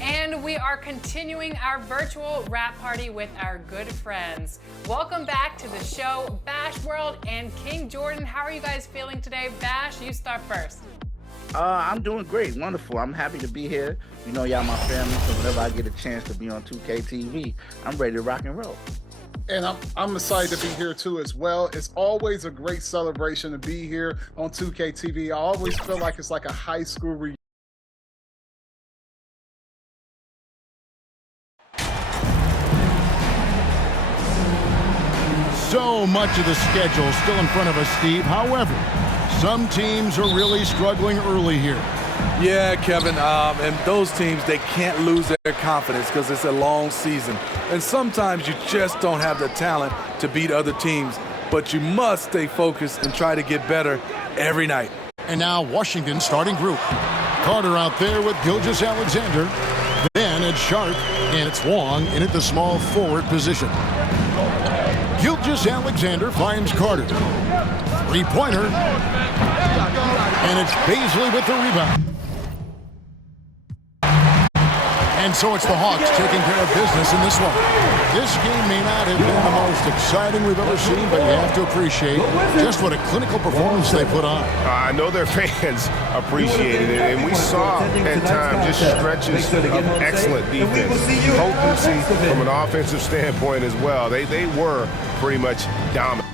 And we are continuing our virtual wrap party with our good friends. Welcome back to the show, Bash World and King Jordan. How are you guys feeling today? Bash, you start first. I'm doing great, wonderful. I'm happy to be here. You know, y'all my family, so whenever I get a chance to be on 2K TV, I'm ready to rock and roll. And I'm excited to be here too as well. It's always a great celebration to be here on 2K TV. I always feel like it's like a high school reunion. So much of the schedule still in front of us, Steve. However, some teams are really struggling early here. Yeah, Kevin, and those teams, they can't lose their confidence because it's a long season. And sometimes you just don't have the talent to beat other teams, but you must stay focused and try to get better every night. And now Washington starting group. Carter out there with Gilgeous-Alexander. Then it's Sharp, and it's Wong in at the small forward position. Gilgeous-Alexander finds Carter. Three-pointer. And it's Baisley with the rebound. And so it's the Hawks taking care of business in this one. This game may not have been the most exciting we've ever seen, but you have to appreciate just what a clinical performance they put on. I know their fans appreciated it, and we saw at times just stretches of excellent defense. Potency from an offensive standpoint as well. They were pretty much dominant.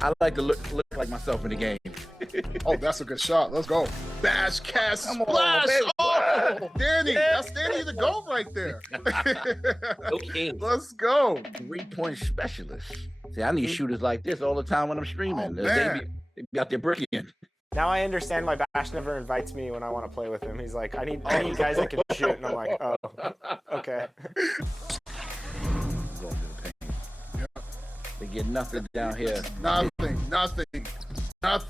I like to look like myself in the game. Oh, that's a good shot. Let's go. Bash, cast, splash. Oh, Danny. That's Danny the goal right there. Okay. Let's go. 3-point specialist. See, I need shooters like this all the time when I'm streaming. Oh, they got their brick in. Now I understand why Bash never invites me when I want to play with him. He's like, I need guys that can shoot, and I'm like, oh, okay. They get nothing down here. Nothing. Yeah.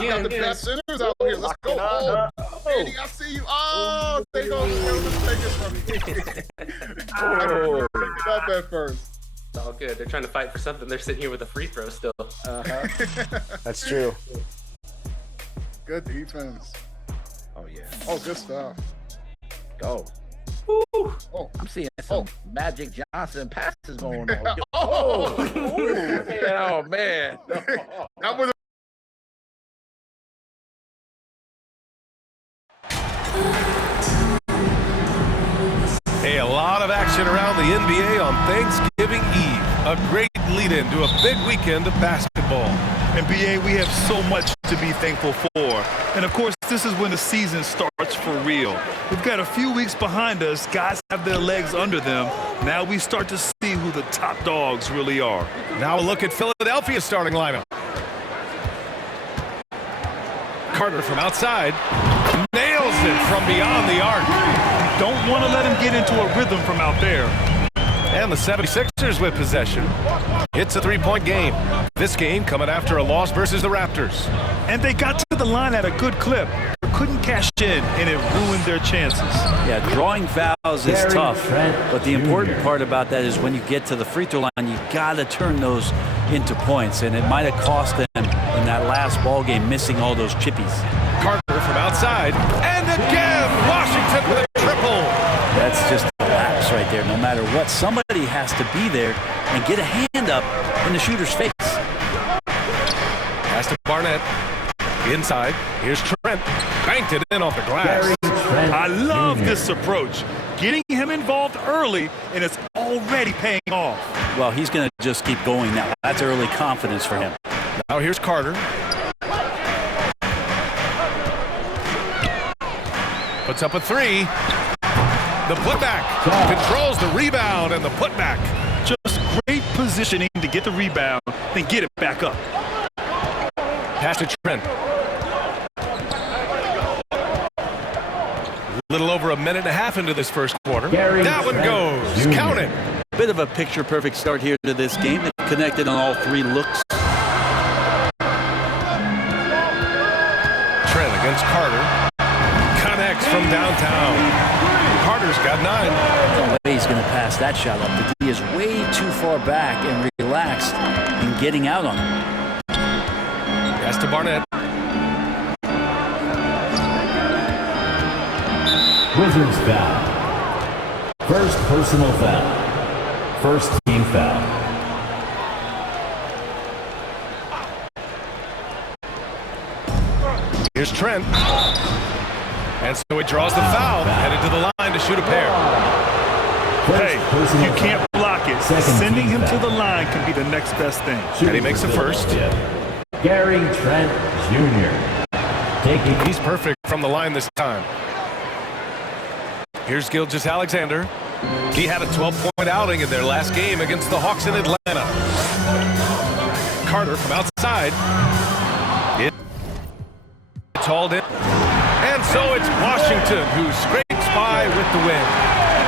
You got the best centers out here. Let's go. Oh, Danny, I see you. Oh, they go take it from me. I picked it up at first. It's all good. They're trying to fight for something. They're sitting here with a free throw still. That's true. Good defense. Oh, yeah. Oh, good stuff. Go. Oh, I'm seeing some Magic Johnson passes going on. Oh, oh man. That was Hey, a lot of action around the NBA on Thanksgiving Eve. A great lead-in to a big weekend of basketball. NBA, we have so much to be thankful for. And of course, this is when the season starts for real. We've got a few weeks behind us. Guys have their legs under them. Now we start to see who the top dogs really are. Now a look at Philadelphia's starting lineup. Carter from outside. Nails it from beyond the arc. Don't want to let him get into a rhythm from out there. And the 76ers with possession. It's a three-point game. This game coming after a loss versus the Raptors. And they got to the line at a good clip. Couldn't cash in, and it ruined their chances. Yeah, drawing fouls is tough. But the important part about that is when you get to the free throw line, you got to turn those into points. And it might have cost them in that last ball game, missing all those chippies. Carter from outside. And again, Washington with a triple. That's just a lapse right there. No matter what, somebody has to be there and get a hand up in the shooter's face. Pass to Barnett. Inside. Here's Trent. Banked it in off the glass. I love this approach. Getting him involved early, and it's already paying off. Well, he's going to just keep going now. That's early confidence for him. Now here's Carter. Puts up a three. The putback. Controls the rebound and the putback. Just great positioning to get the rebound, then get it back up. Pass to Trent. A little over a minute and a half into this first quarter. That one goes. Count it. Bit of a picture-perfect start here to this game. It connected on all three looks. Trent against Carter. Connects from downtown. Carter's got 9. No way he's going to pass that shot up. The D is way too far back and relaxed in getting out on him. Pass to Barnett. Wizards foul. First personal foul. First team foul. Here's Trent. And so he draws the foul. Headed to the line to shoot a pair. Hey, you can't block it. Sending him to the line can be the next best thing. And he makes the first. Gary Trent Jr. He's perfect from the line this time. Here's Gilgeous-Alexander. He had a 12-point outing in their last game against the Hawks in Atlanta. Carter from outside. It's hauled in. And so it's Washington who scrapes by with the win.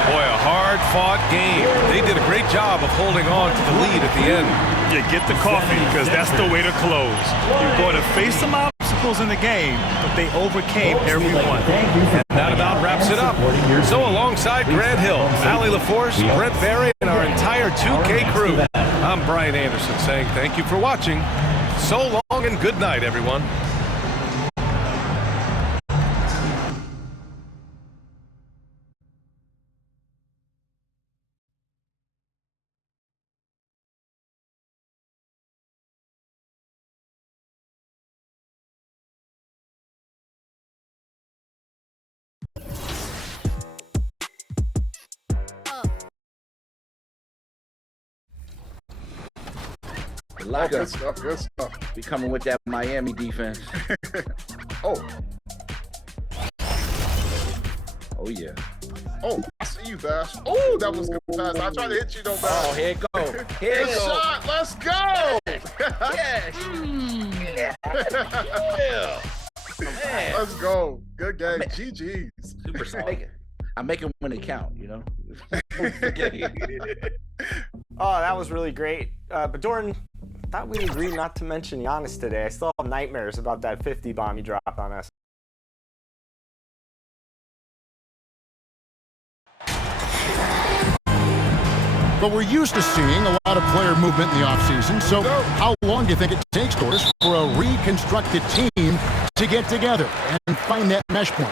Boy, a hard-fought game. They did a great job of holding on to the lead at the end. Yeah, get the coffee, because that's the way to close. You're going to face some obstacles in the game, but they overcame every one. And that about wraps it up. So alongside Grant Hill, Allie LaForce, Brent Barry, and our entire 2K crew, I'm Brian Anderson saying thank you for watching. So long and good night, everyone. Like good us. stuff, good stuff. Be coming with that Miami defense. Oh. Oh, yeah. Oh, I see you, Bash. Oh, that was good pass. I tried to hit you, though, Bash. Oh, here it go. Here it Good go. shot. Let's go. Yes. Yeah. Man. Let's go. Good game. GG's. Super solid. I make them when they count, you know? Oh, that was really great. But Jordan, I thought we agreed not to mention Giannis today. I still have nightmares about that 50 bomb he dropped on us. But we're used to seeing a lot of player movement in the offseason, so how long do you think it takes, Doris, for a reconstructed team to get together and find that mesh point?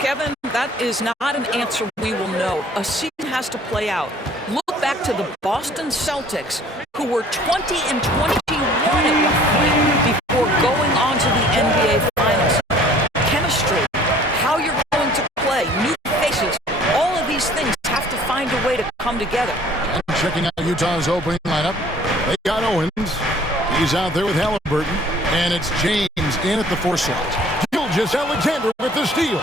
Kevin, that is not an answer we will know. A season has to play out. Look back to the Boston Celtics, who were 20 and 21 at one point before going on to the NBA Finals. Chemistry, how you're going to play, new faces, all of these things have to find a way to come together. And checking out Utah's opening lineup, they got Owens. He's out there with Halliburton. And it's James in at the 4 slot. Gilgeous-Alexander with the steal.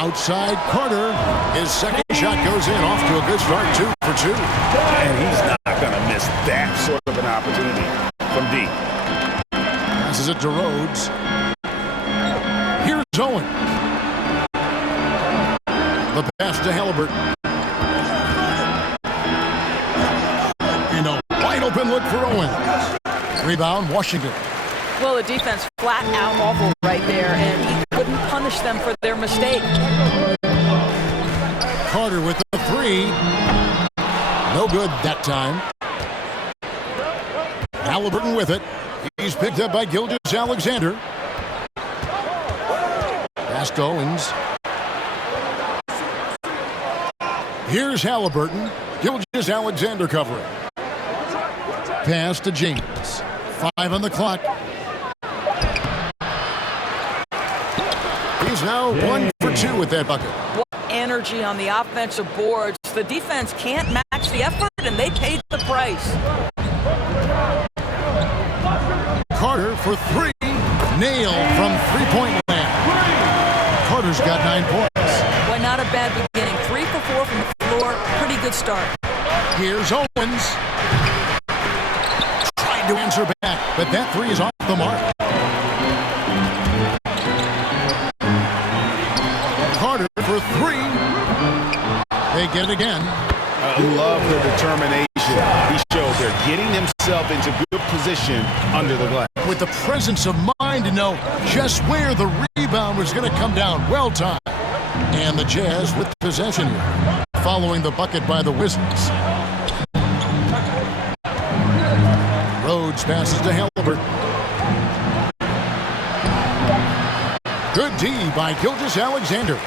Outside Carter. His second shot goes in. Off to a good start. 2 for 2. And he's not going to miss that sort of an opportunity from deep. Passes it to Rhodes. Here's Owen. The pass to Halliburton. And a wide open look for Owens. Rebound, Washington. Well, the defense flat out awful right there, and he couldn't punish them for their mistake. Carter with the 3. No good that time. Halliburton with it. He's picked up by Gilgeous-Alexander. Pass to Owens. Here's Halliburton. Gilgeous-Alexander covering. Pass to James. 5 on the clock. He's now 1 for 2 with that bucket. What energy on the offensive boards. The defense can't match the effort, and they paid the price. Carter for 3. Nailed from three-point land. Carter's got 9 points. Well, not a bad beginning. 3 for 4 from the floor. Pretty good start. Here's Owens. Tried to answer back, but that 3 is off the mark. Carter for 3. They get it again. I love the determination he showed there, getting himself into good position under the glass. With the presence of mind to know just where the rebound was going to come down. Well timed. And the Jazz with possession here, following the bucket by the Wizards. Rhodes passes to Halliburton. Good D by Gilgeous-Alexander.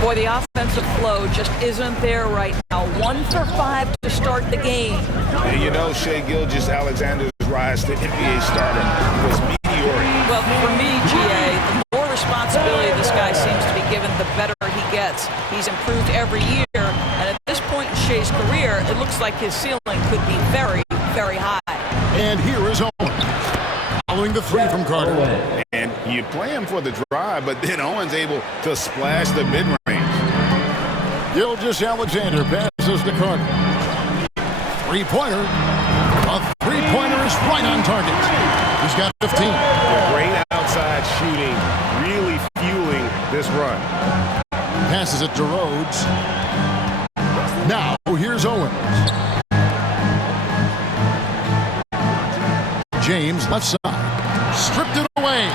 Boy, the offensive flow just isn't there right now. 1 for 5 to start the game. And you know, Shai Gilgeous-Alexander's rise to NBA stardom was meteoric. Well, for me, GA, the more responsibility this guy seems to be given, the better he gets. He's improved every year, and at this point in Shai's career, it looks like his ceiling could be very, very high. And here is Owens, following the 3 from Carter. And you play him for the drive, but then Owens able to splash the mid-range. Gilgeous-Alexander passes to Carter. Three-pointer. A three-pointer is right on target. He's got 15. Great outside shooting, really fueling this run. Passes it to Rhodes. Now, here's Owens. James, left side. Stripped it away.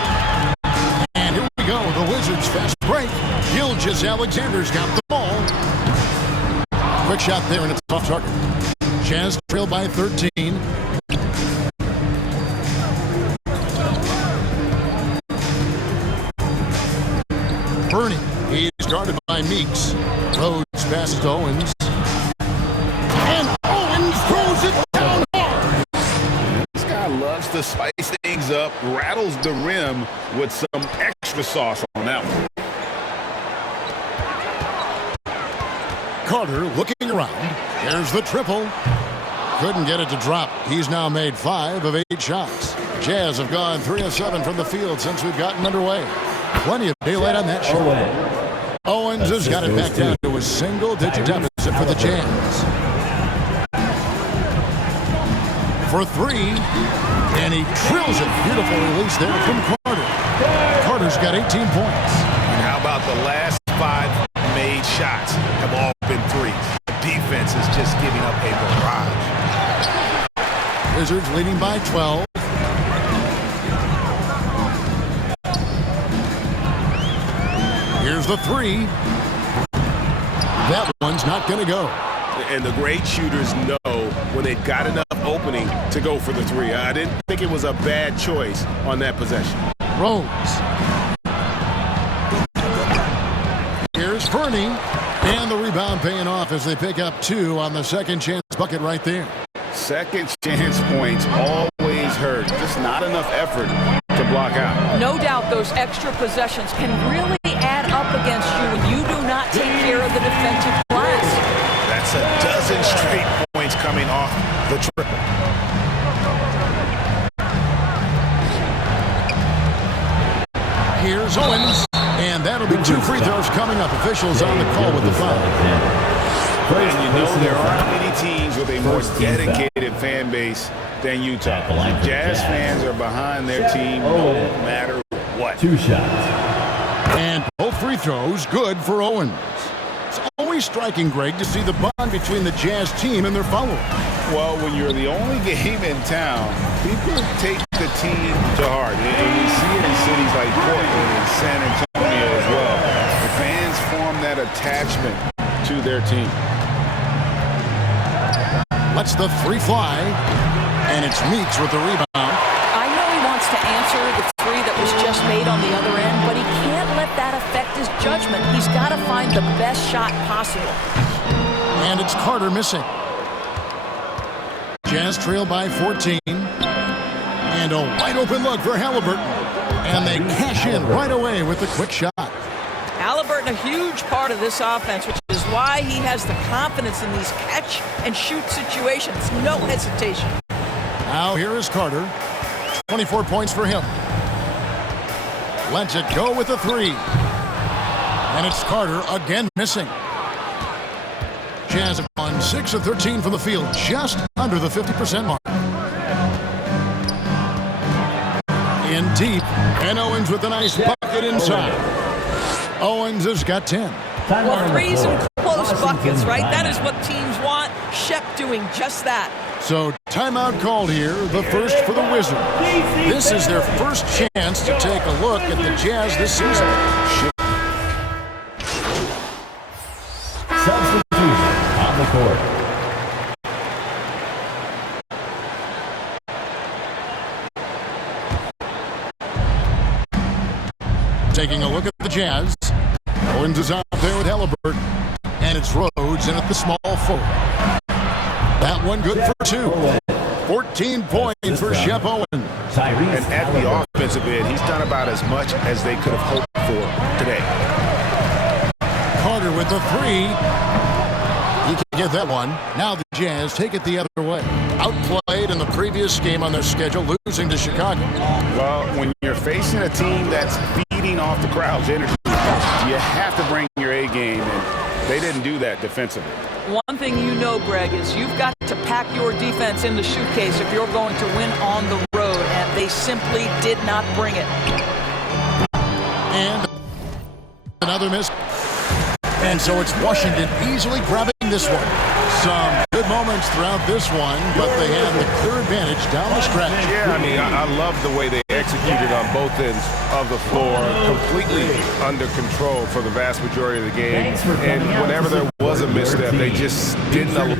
And here we go. The Wizards fast break. Gilgeous-Alexander's got the ball. Quick shot there, and it's off target. Jazz trail by 13. Bernie, he's guarded by Meeks. Rhodes passes to Owens. And Owens throws it down hard. This guy loves to spice things up, rattles the rim with some extra sauce on that one. Carter looking around. There's the triple. Couldn't get it to drop. He's now made 5 of 8 shots. Jazz have gone 3 of 7 from the field since we've gotten underway. Plenty of daylight on that shot. Owens has got it back down to a single-digit deficit for the Jazz. For 3, and he drills it. Beautiful release there from Carter. Carter's got 18 points. And how about the last 5 made shots have all been threes? The defense is just giving up a barrage. Wizards leading by 12. Here's the 3. That one's not going to go. And the great shooters know when they've got enough opening to go for the 3. I didn't think it was a bad choice on that possession. Rose. Here's Fernie. And the rebound paying off as they pick up 2 on the second chance bucket right there. Second chance points always hurt. Just not enough effort to block out. No doubt those extra possessions can really add up against you when you do not take care of the defensive glass. That's a dozen straight points coming off the triple. Here's Owens, and that'll be 2 free throws coming up. Officials on the call with the foul. And you know there aren't many teams with a more dedicated fan base than Utah. Jazz fans are behind their team no matter what. 2 shots. And both free throws good for Owens. It's always striking, Greg, to see the bond between the Jazz team and their followers. Well, when you're the only game in town, people take the team to heart. And we see it in cities like Portland and San Antonio as well. The fans form that attachment to their team. Lets the 3 fly, and it's Meeks with the rebound. I know he wants to answer the 3 that was just made on the other end, but he can't let that affect his judgment. He's got to find the best shot possible. And it's Carter missing. Jazz trail by 14. And a wide open look for Halliburton. And they cash in right away with the quick shot. Halliburton, a huge part of this offense, which is why he has the confidence in these catch and shoot situations. No hesitation. Now here is Carter. 24 points for him. Lets it go with a 3. And it's Carter again missing. Jazz have won 6 of 13 from the field, just under the 50% mark. In deep, and Owens with a nice bucket inside. Owens has got 10. Well, 3s and close buckets, right? That is what teams want. Shep doing just that. So timeout called here, the first for the Wizards. This is their first chance to take a look at the Jazz this season. Substitution on the court. Taking a look at the Jazz. Owens is out there with Halliburton. And it's Rhodes in at the small forward. That one good for 2. 14 points for Shep Owens. And at the offensive end, he's done about as much as they could have hoped for today. Carter with the 3. He can get that one. Now the Jazz take it the other way. Outplayed in the previous game on their schedule, losing to Chicago. Well, when you're facing a team that's feeding off the crowd's energy, you have to bring your A game, and they didn't do that defensively. One thing you know, Greg, is you've got to pack your defense in the suitcase if you're going to win on the road, and they simply did not bring it. And another miss. And so it's Washington easily grabbing this one. Some good moments throughout this one, but they had the clear advantage down the stretch. Yeah, I mean, I love the way they executed on both ends of the floor, completely under control for the vast majority of the game. And whenever there was a misstep, they just didn't allow.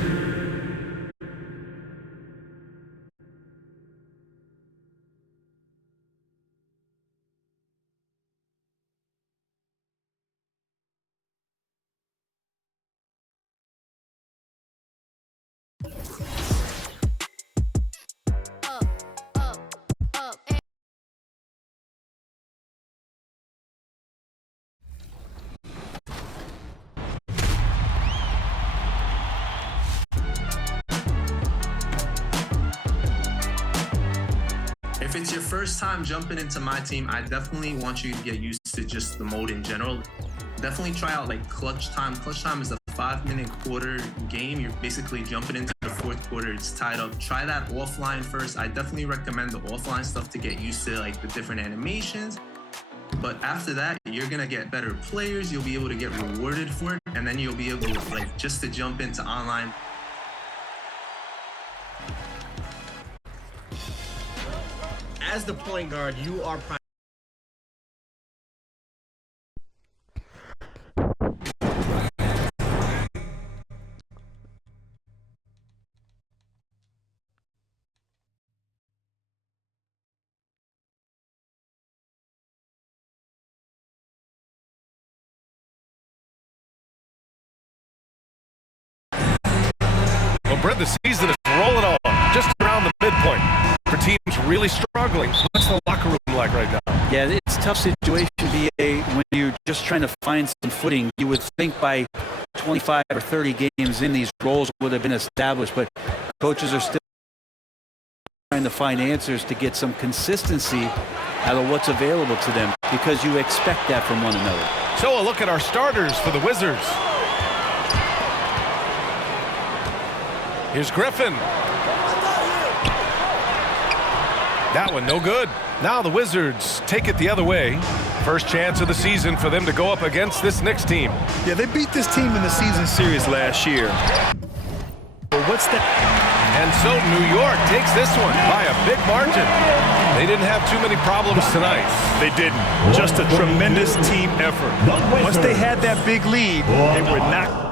If it's your first time jumping into my team, I definitely want you to get used to just the mode in general. Definitely try out like clutch time. Clutch time is a 5-minute quarter game. You're basically jumping into the 4th quarter. It's tied up. Try that offline first. I definitely recommend the offline stuff to get used to like the different animations. But after that, you're gonna get better players. You'll be able to get rewarded for it, and then you'll be able to like just to jump into online. As the point guard, you are Well, Brett, the season is rolling on just around the midpoint. For teams really struggling, what's the locker room like right now? Yeah, it's a tough situation, BA, when you're just trying to find some footing. You would think by 25 or 30 games in, these roles would have been established, but coaches are still trying to find answers to get some consistency out of what's available to them, because you expect that from one another. So a look at our starters for the Wizards. Here's Griffin. That one no good. Now the Wizards take it the other way. First chance of the season for them to go up against this Knicks team. Yeah, they beat this team in the season series last year. But what's that? And so New York takes this one by a big margin. They didn't have too many problems tonight. They didn't. Just a tremendous team effort. Once they had that big lead, they were not.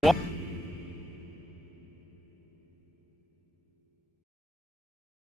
What?